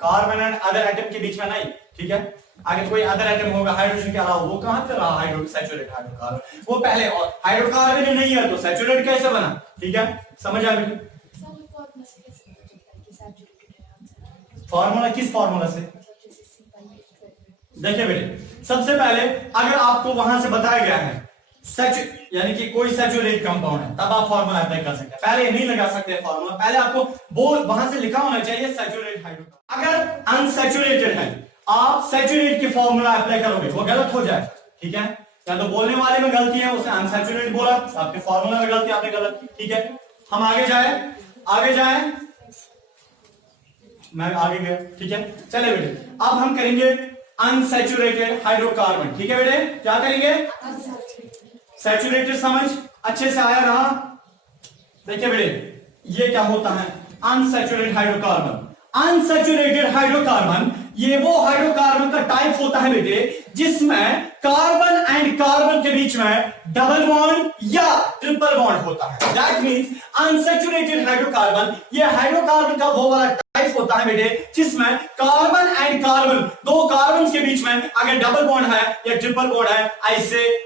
कार्बन एंड अदर एटम के बीच में नहीं, ठीक है। अगर कोई अदर एटम होगा हाइड्रोजन के अलावा, वो कहां से रहा सैचुरेटेड हाइड्रोकार्बन, वो पहले और हाइड्रोकार्बन ही नहीं है तो सैचुरेट कैसे बना, ठीक है। समझ आ गई? फॉर्मूला किस फॉर्मूला से? देखिए बेटे सबसे पहले अगर आपको वहां से बताया गया है यानी कि कोई सैचुरेटेड कंपाउंड है, तब आप फॉर्मूला अप्लाई कर सकते हैं, पहले नहीं लगा सकते फॉर्मूला। पहले आपको वो वहां से लिखा होना चाहिए सैचुरेटेड हाइड्रोकार्बन। अगर अनसैचुरेटेड है, आप सैचुरेट की फॉर्मूला अप्लाई करोगे, वो गलत हो जाए, ठीक है। या तो बोलने वाले में गलती है, उसने अनसैचुरेटेड बोला, आपके फॉर्मूला में गलती, आपने गलत की, ठीक है। हम आगे जाए, मैं आगे गया, ठीक है। चले बेटे अब हम करेंगे अनसैचुरेटेड हाइड्रोकार्बन, ठीक है बेटे। क्या करेंगे? सैचुरेटेड समझ अच्छे से आया ना? देखिए बेटे ये क्या होता है अनसैचुरेटेड हाइड्रोकार्बन। अनसैचुरेटेड हाइड्रोकार्बन ये वो हाइड्रोकार्बन का टाइप होता है बेटे जिसमें कार्बन एंड कार्बन के बीच में डबल बॉन्ड या ट्रिपल बॉन्ड होता है। दैट मींस अनसैचुरेटेड हाइड्रोकार्बन ये हाइड्रोकार्बन का वो वाला टाइप होता है बेटे जिसमें कार्बन एंड कार्बन, दो कार्बन के बीच में अगर डबल बॉन्ड है या ट्रिपल बॉन्ड है, ऐसे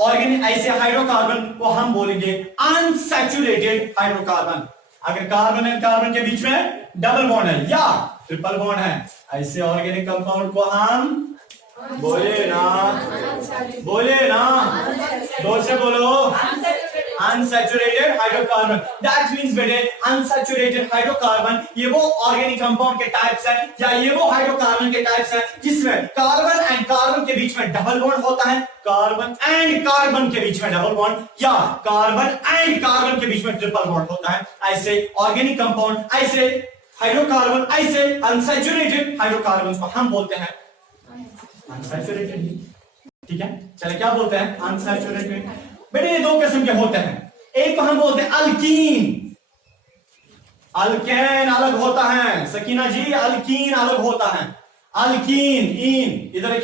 ऑर्गेनिक ऐसे हाइड्रोकार्बन को हम बोलेंगे अनसैचुरेटेड हाइड्रोकार्बन। अगर कार्बन एंड कार्बन के बीच में डबल बॉन्ड है या ट्रिपल बॉन्ड है, ऐसे ऑर्गेनिक कंपाउंड को हम बोले ना जोर से बोलो अनसैचुरेटेड हाइड्रोकार्बन। दैट मींस बेटे अनसैचुरेटेड हाइड्रोकार्बन ये वो ऑर्गेनिक कंपाउंड के टाइप्स है या ये वो हाइड्रोकार्बन के टाइप्स है जिसमें कार्बन एंड कार्बन के बीच में डबल बॉन्ड होता है, कार्बन एंड कार्बन के बीच में डबल बॉन्ड या कार्बन एंड कार्बन के बीच में ट्रिपल बॉन्ड होता है। ऐसे ऑर्गेनिक कंपाउंड, ऐसे हाइड्रोकार्बन, ऐसे अनसैचुरेटेड हाइड्रोकार्बन को हम बोलते हैं अनसैचुरेटेड, ठीक है। चले क्या बोलते हैं अनसैचुरेटेड। बेटे ये दो किस्म के होते हैं, एक को हम बोलते हैं अल्कीन, अल्केन अलग होता है, सकीना जी अल्कीन अलग होता है, अल्कीन इन इधर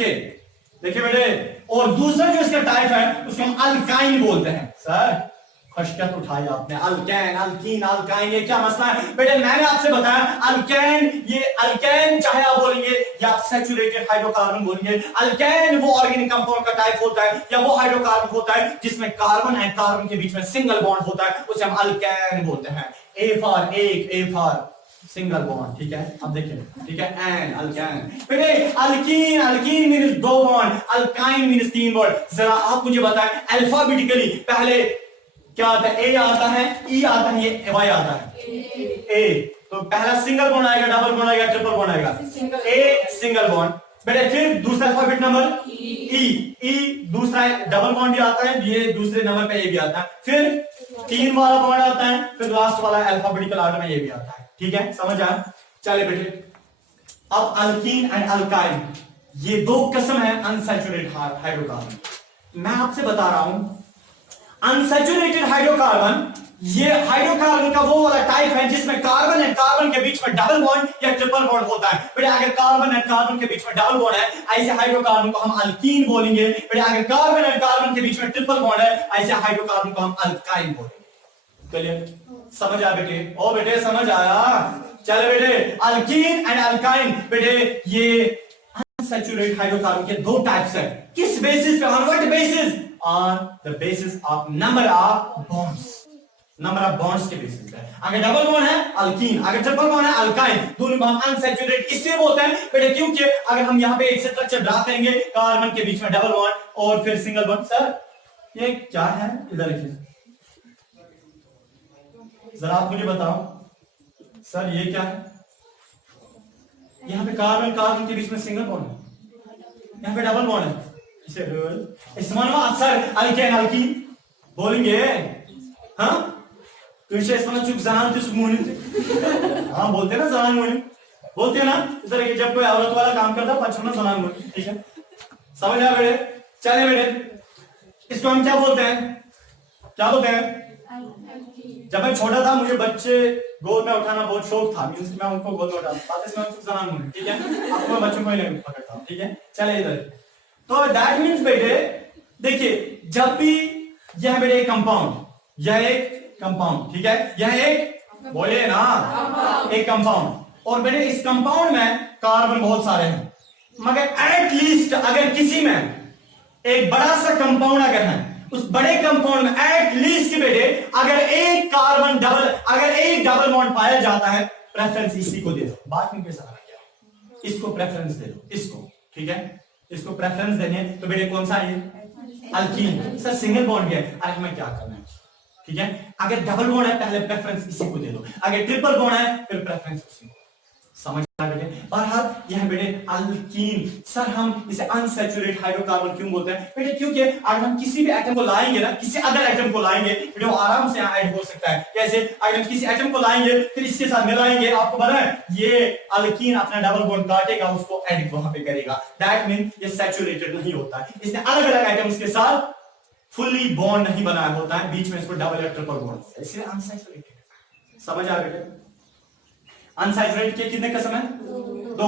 देखिए बेटे। और दूसरा जो इसका टाइप है उसको हम अल्काइन बोलते हैं। सर खशकत उठाई आपने, अल्केन अल्कीन अल्काइन ये क्या मसला है बेटे? मैंने आपसे बताया अल्केन, ये अल्केन चाहे आप बोलेंगे या आप सैचुरेटेड हाइड्रोकार्बन बोलेंगे, अल्केन वो ऑर्गेनिक कंपाउंड का टाइप होता है या वो हाइड्रोकार्बन होता है जिसमें कार्बन एंड कार्बन के बीच में सिंगल बॉन्ड होता है, उसे हम अल्केन बोलते हैं। ए फॉर सिंगल बॉन्ड, ठीक है। अब देखिए, ठीक है, एन अल्केन बेटे। अल्कीन मींस दो बॉन्ड, अल्काइन मींस तीन बॉन्ड। जरा आप मुझे बताएं अल्फाबेटिकली पहले क्या आता है? ए आता है, ई आता है, ये वाई आता है। ए तो पहला सिंगल बॉन्ड आएगा, डबल बॉन्ड आएगा, ट्रिपल बॉन्ड आएगा। ए सिंगल बॉन्ड बेटे। फिर दूसरा अल्फाबेट नंबर ई दूसरा डबल बॉन्ड भी आता है, ये दूसरे नंबर पे ये भी आता है। फिर 3 वाला बॉन्ड आता है, फिर लास्ट वाला अल्फाबेटिकल ऑर्डर में ये भी आता है, ठीक है। समझ आया? चले बेटे अब अल्कीन एंड अल्काइन ये दो किस्म है अनसैचुरेटेड हाइड्रोकार्बन। मैं आपसे बता रहा हूं अनसैचुरेटेड हाइड्रोकार्बन ये हाइड्रोकार्बन का वो वाला टाइप है जिसमें कार्बन एंड कार्बन के बीच में डबल बॉन्ड या ट्रिपल बॉन्ड होता है। बेटा अगर कार्बन एंड कार्बन के बीच में डबल बॉन्ड है, ऐसे हाइड्रोकार्बन को हम अल्कीन बोलेंगे। बेटा अगर कार्बन एंड कार्बन के बीच में ट्रिपल बॉन्ड है, ऐसे हाइड्रोकार्बन को हम अल्काइन बोलेंगे। चलिए समझ आया बेटे? ओ बेटे समझ आया? चलो बेटे, अल्कीन एंड अल्काइन बेटे ये अनसैचुरेटेड हाइड्रोकार्बन के दो टाइप्स है। किस बेसिस पे? On what basis? On the basis of number of bonds. Number of bonds के बेसिस पे। अगर डबल बॉन्ड है अल्कीन, अगर ट्रिपल बॉन्ड है अल्काइन, दोनों को हम अनसैचुरेटेड इसलिए बोलते हैं बेटे क्योंकि अगर हम यहां पे एक स्ट्रक्चर ड्रा करेंगे कार्बन के बीच में डबल बॉन्ड और फिर सिंगल बॉन्ड। सर ये क्या है? इधर देखिए जरा, आप मुझे बताओ सर ये क्या है? यहाँ पे कार्बन कार्बन के बीच में सिंगल बॉन्ड है, यहाँ पे डबल बॉन्ड है। इसे मानो अक्सर अल्केन अल्कीन बोलेंगे। हाँ तुझे इस चुप जहां तुझ मुनी, हाँ बोलते ना जहां मुनी, बोलते ना इधर जब कोई औरत वाला काम करता पछुना जहां मुनी। ठीक है, समझ आया बेटे? चले बेटे, इसको हम क्या बोलते हैं? क्या बोलते हैं? जब मैं छोटा था मुझे बच्चे गोद में उठाना बहुत शौक था, मैं उनको गोद में उठाता। ठीक है, आपको मैं बच्चों को ही नहीं पकड़ता हूँ। ठीक है, चले इधर। तो दैट मीन्स बेटे देखिए, जब भी यह बेटे कंपाउंड, यह एक कंपाउंड, ठीक है, यह एक बोले ना एक कंपाउंड, और बेटे इस कंपाउंड में कार्बन बहुत सारे हैं, मगर एट लीस्ट अगर किसी में एक बड़ा सा कंपाउंड अगर है, उस बड़े कंपाउंड में एट लीस्ट बेटे अगर एक कार्बन डबल, अगर एक डबल बॉन्ड पाया जाता है, प्रेफरेंस इसी को दे दो। बात में कैसा क्या, इसको प्रेफरेंस दे दो, इसको। ठीक है, इसको प्रेफरेंस देने तो बेटे कौन सा है? अल्कीन। सर सिंगल बॉन्ड है, अरे हमें क्या करना है? ठीक है, अगर डबल बॉन्ड है पहले प्रेफरेंस इसी को दे दो, अगर ट्रिपल बॉन्ड है फिर प्रेफरेंस उसी को। समझ बेटे? बहरहाल यह बेटे अल्कीन। सर हम इसे अनसैचुरेटेड हाइड्रोकार्बन क्यों बोलते हैं बेटे? क्योंकि अगर हम किसी भी एटम को लाएंगे ना, किसी अदर एटम को लाएंगे बेटे, वो आराम से यहाँ ऐड हो सकता है। कैसे? अगर हम किसी एटम को लाएंगे फिर इसके साथ मिलाएंगे, आपको पता है ये अल्कीन अपना डबल बॉन्ड काटेगा, उसको ऐड वहां पे करेगा। दैट मीन ये सैचुरेटेड नहीं होता है, इसने अलग अलग एटम्स के साथ फुल्ली बॉन्ड नहीं बनाया होता है, बीच में इसको डबल या ट्रिपल बॉन्ड, इसलिए अनसैचुरेटेड। समझ आ बेटे? अनसैचुरेटेड के कितने किस्म है? दो।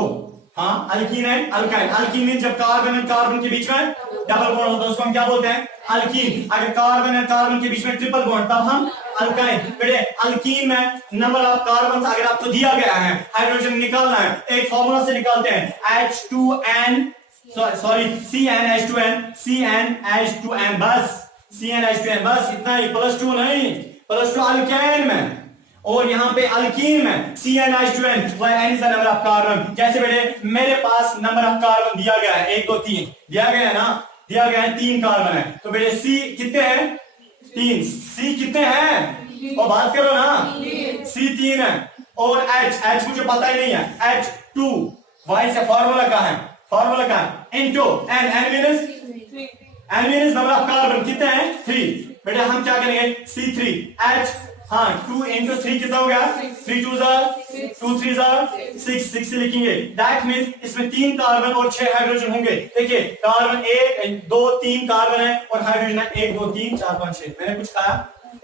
हाँ, alkyne and alkyne. Alkyne mean जब कार्बन एंड कार्बन के बीच में डबल बॉन्ड होता है उसको हम क्या बोलते हैं? अल्कीन। अगर कार्बन एंड कार्बन के बीच में ट्रिपल बॉन्ड तब हम अल्काइन। बेटे अल्कीन में नंबर ऑफ कार्बन अगर आपको दिया गया है, हाइड्रोजन निकालना है, एक फॉर्मूला से निकालते हैं H2N, सॉरी CnH2n, CnH2n, बस CnH2n, बस इतना ही, +2 नहीं, +2 अल्केन में, और यहाँ पे अल्कीन में CnH2n, where n is the number of carbon। जैसे बेटे मेरे पास नंबर ऑफ कार्बन दिया गया है 1 2 3 दिया गया है ना, दिया गया है 3 कार्बन है, तो बेटे C कितने हैं? 3। C कितने हैं? और बात करो ना, C 3 है, और H मुझे पता ही नहीं है, H2, y से फॉर्मूला का है, फॉर्मूला का into n means number of carbon कितने हैं? 3। बेटा हम क्या करेंगे? C3H, हाँ 2 into 3 कितना हो गया? 3 2 2 3 6, 6 से लिखेंगे। दैट मींस इसमें 3 कार्बन और 6 हाइड्रोजन होंगे। देखिए कार्बन 1 2 3 कार्बन है और हाइड्रोजन 1 2 3 4 5 6। मैंने कुछ खाया,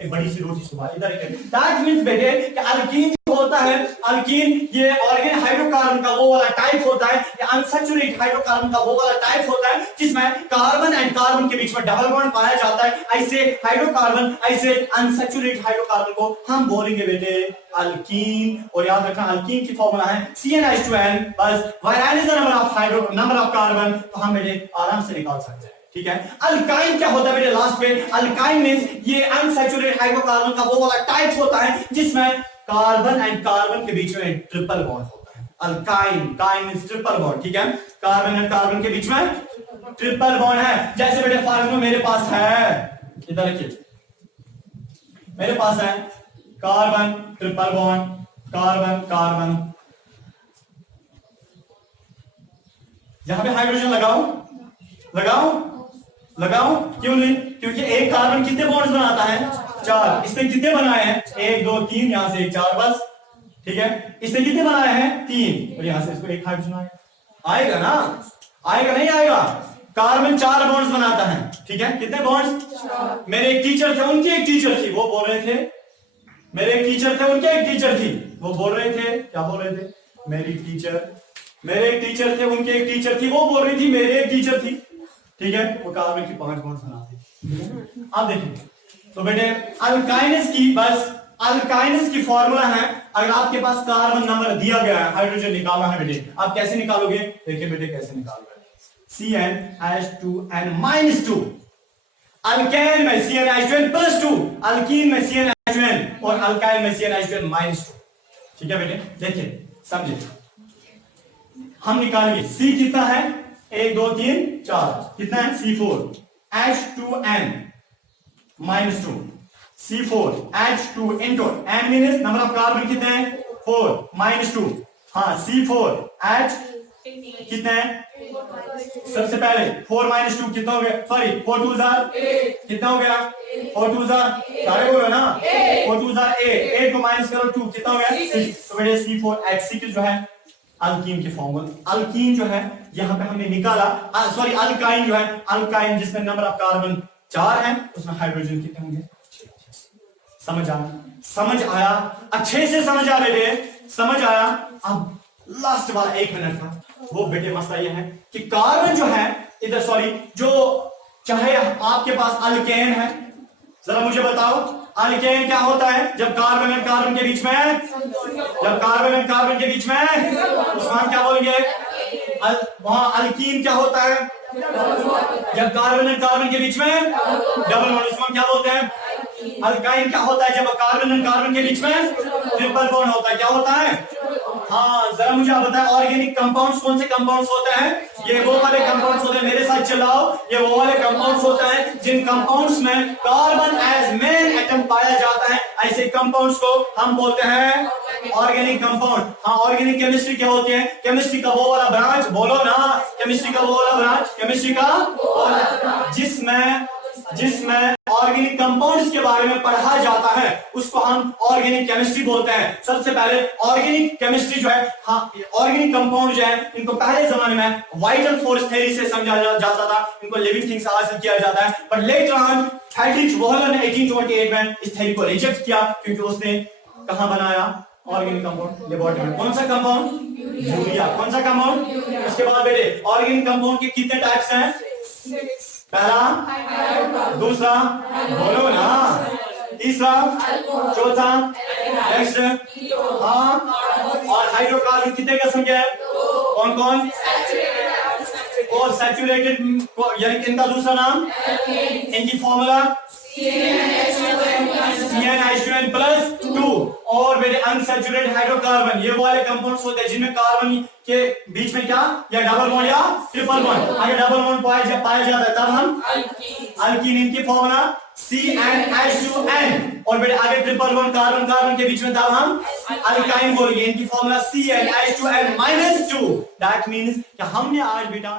एक बड़ी सी रोटी सुबह इधर। दैट मींस बेटे कि अल्कीन होता है, अल्कीन ये ऑर्गेनिक हाइड्रोकार्बन का वो वाला टाइप होता है, या अनसैचुरेटेड हाइड्रोकार्बन का वो वाला टाइप होता है जिसमें कार्बन एंड कार्बन के बीच में डबल बॉन्ड पाया जाता है। ऐसे हाइड्रोकार्बन, ऐसे अनसैचुरेटेड हाइड्रोकार्बन को हम बोलेंगे बेटे अल्कीन। और याद रखना अल्कीन की फॉर्मूला है CnH2n, बस n is the number of carbon, तो हम बेटे आराम से निकाल सकते हैं। ठीक है, अल्काइन क्या होता है बेटे? लास्ट में अल्काइन मींस ये अनसैचुरेटेड हाइड्रोकार्बन का वो वाला टाइप होता है जिसमें कार्बन एंड कार्बन के बीच में ट्रिपल बॉन्ड होता है। Alkyne, kyne means triple bond. ठीक है, कार्बन एंड कार्बन के बीच में ट्रिपल बॉन्ड है। जैसे बेटे फॉर एग्जांपल मेरे पास है, इधर देखिए मेरे पास है carbon triple bond, carbon carbon, यहां पे हाइड्रोजन लगाओ लगाओ लगाओ, क्यों नहीं? क्योंकि एक कार्बन कितने बॉन्ड्स बनाता है? 4। इसने कितने बनाए हैं? 1 2 3, यहां से 1 4, बस। ठीक है, इसने कितने बनाए हैं? 3, और यहां से इसको 1 हाइड्रोजन आएगा ना, आएगा नहीं आएगा? कार्बन 4 बॉन्ड्स बनाता है। ठीक है, कितने बॉन्ड्स? मेरे एक टीचर थे, उनकी एक टीचर थी, वो बोल रहे थे, मेरे एक टीचर थे, उनके एक टीचर थी, वो बोल रहे थे, क्या बोल रहे थे? मेरी टीचर, मेरे एक टीचर थे, उनके एक टीचर थी, वो बोल रही थी मेरे एक टीचर थी। ठीक है, वो कार्बन की 5 बॉन्ड्स बनाती है। अब देखिए तो बेटे अल्काइनस की बस अल्काइन्स की फॉर्मूला है, अगर आपके पास कार्बन नंबर दिया गया है, हाइड्रोजन निकालना है बेटे, आप कैसे निकालोगे? देखिए बेटे कैसे निकालोगे, CnH2n-2, अल्केन में CnH2n+2, अल्कीन में CnH2n और अल्काइल में CnH2n-2। ठीक है बेटे, देखिए समझे, हम निकालेंगे C कितना है, 1 2 3 4, कितना है C4H2n-2, C4H2 into n means number of carbon कितने हैं 4 -2, हाँ C4H कितने हैं, सबसे पहले 4 -2 कितना हो गया, सॉरी 4 2 कितना हो गया, 4 2 सारे बोलो ना, 4 2 8 को माइनस करो 2 कितना हो गया 6। तो बेटे C4H6 जो है अल्कीन की फॉर्मूला, अल्कीन जो है यहां पे हमने निकाला, सॉरी अल्काइन जो है, अल्काइन जिसमें नंबर ऑफ कार्बन 4 है, उसमें हाइड्रोजन कितने होंगे। समझ आया, अच्छे से समझ आ बेटे, समझ आया। अब लास्ट वाला 1 मिनट का वो बेटे मसला ये है कि कार्बन जो है इधर, सॉरी जो चाहे आपके पास अल्केन है, जरा मुझे बताओ अल्केन क्या होता है जब कार्बन एंड कार्बन के बीच में, जब कार्बन एंड कार्बन के बीच में, उसमें क्या बोलेंगे, वहां अल्कीन क्या होता है जब कार्बन एंड कार्बन के बीच में डबल बॉन्ड, उसमें क्या बोलते हैं, अल्काइन क्या होता है जब कार्बन एंड कार्बन के बीच में ट्रिपल बॉन्ड होता है, क्या होता है। हाँ जरा मुझे आप बताएं ऑर्गेनिक कंपाउंड्स कौन से कंपाउंड्स होते हैं, ये वो वाले कंपाउंड्स होते हैं, मेरे साथ चलाओ, ये वो वाले कंपाउंड्स होते हैं जिन कंपाउंड्स में कार्बन एज मेन एटम पाया जाता है, ऐसे कंपाउंड्स को हम बोलते हैं ऑर्गेनिक कंपाउंड। हाँ ऑर्गेनिक केमिस्ट्री क्या होती है, केमिस्ट्री का वो वाला ब्रांच, बोलो ना, केमिस्ट्री का वो वाला ब्रांच, केमिस्ट्री का जिसमें ऑर्गेनिक कंपाउंड्स के बारे में पढ़ा जाता है उसको हम ऑर्गेनिक केमिस्ट्री बोलते हैं। सबसे पहले ऑर्गेनिक केमिस्ट्री जो है, हाँ ऑर्गेनिक कंपाउंड जो है, इनको पहले जमाने में वाइटल फोर्स थ्योरी से समझा जाता था, इनको लिविंग थिंग्स हासिल किया जाता है, बट लेटर ऑन फ्रेडरिक वॉहलर ने 1828 में इस थ्योरी को रिजेक्ट किया, क्योंकि उसने कहां बनाया ऑर्गेनिक कंपाउंड, लेबोरेटरी में। कौन सा कंपाउंड, यूरिया। कौन सा कंपाउंड। उसके बाद बेटे ऑर्गेनिक कंपाउंड के कितने टाइप्स हैं, पहला, दूसरा, बोलो ना, तीसरा, चौथा, नेक्स्ट, हाँ, और हाइड्रोकार्बन कितने किस्म के हैं, कौन कौन, और सैचुरेटेड, यानी इनका दूसरा नाम, इनकी फॉर्मूला CnH2n+2, और मेरे अनसैचुरेटेड हाइड्रोकार्बन, ये वाले कंपाउंड्स होते हैं जिनमें कार्बन के बीच में क्या, या डबल बॉन्ड या ट्रिपल बॉन्ड, अगर डबल बॉन्ड पाया जाता है तब हम अल्कीन, इनकी फॉर्मूला CnH2n, और बेटे आगे ट्रिपल बॉन्ड कार्बन कार्बन के बीच में तब हम अल्काइन बोलेंगे, इनकी फॉर्मूला CnH2n-2। दैट मींस कि हमने आज बेटा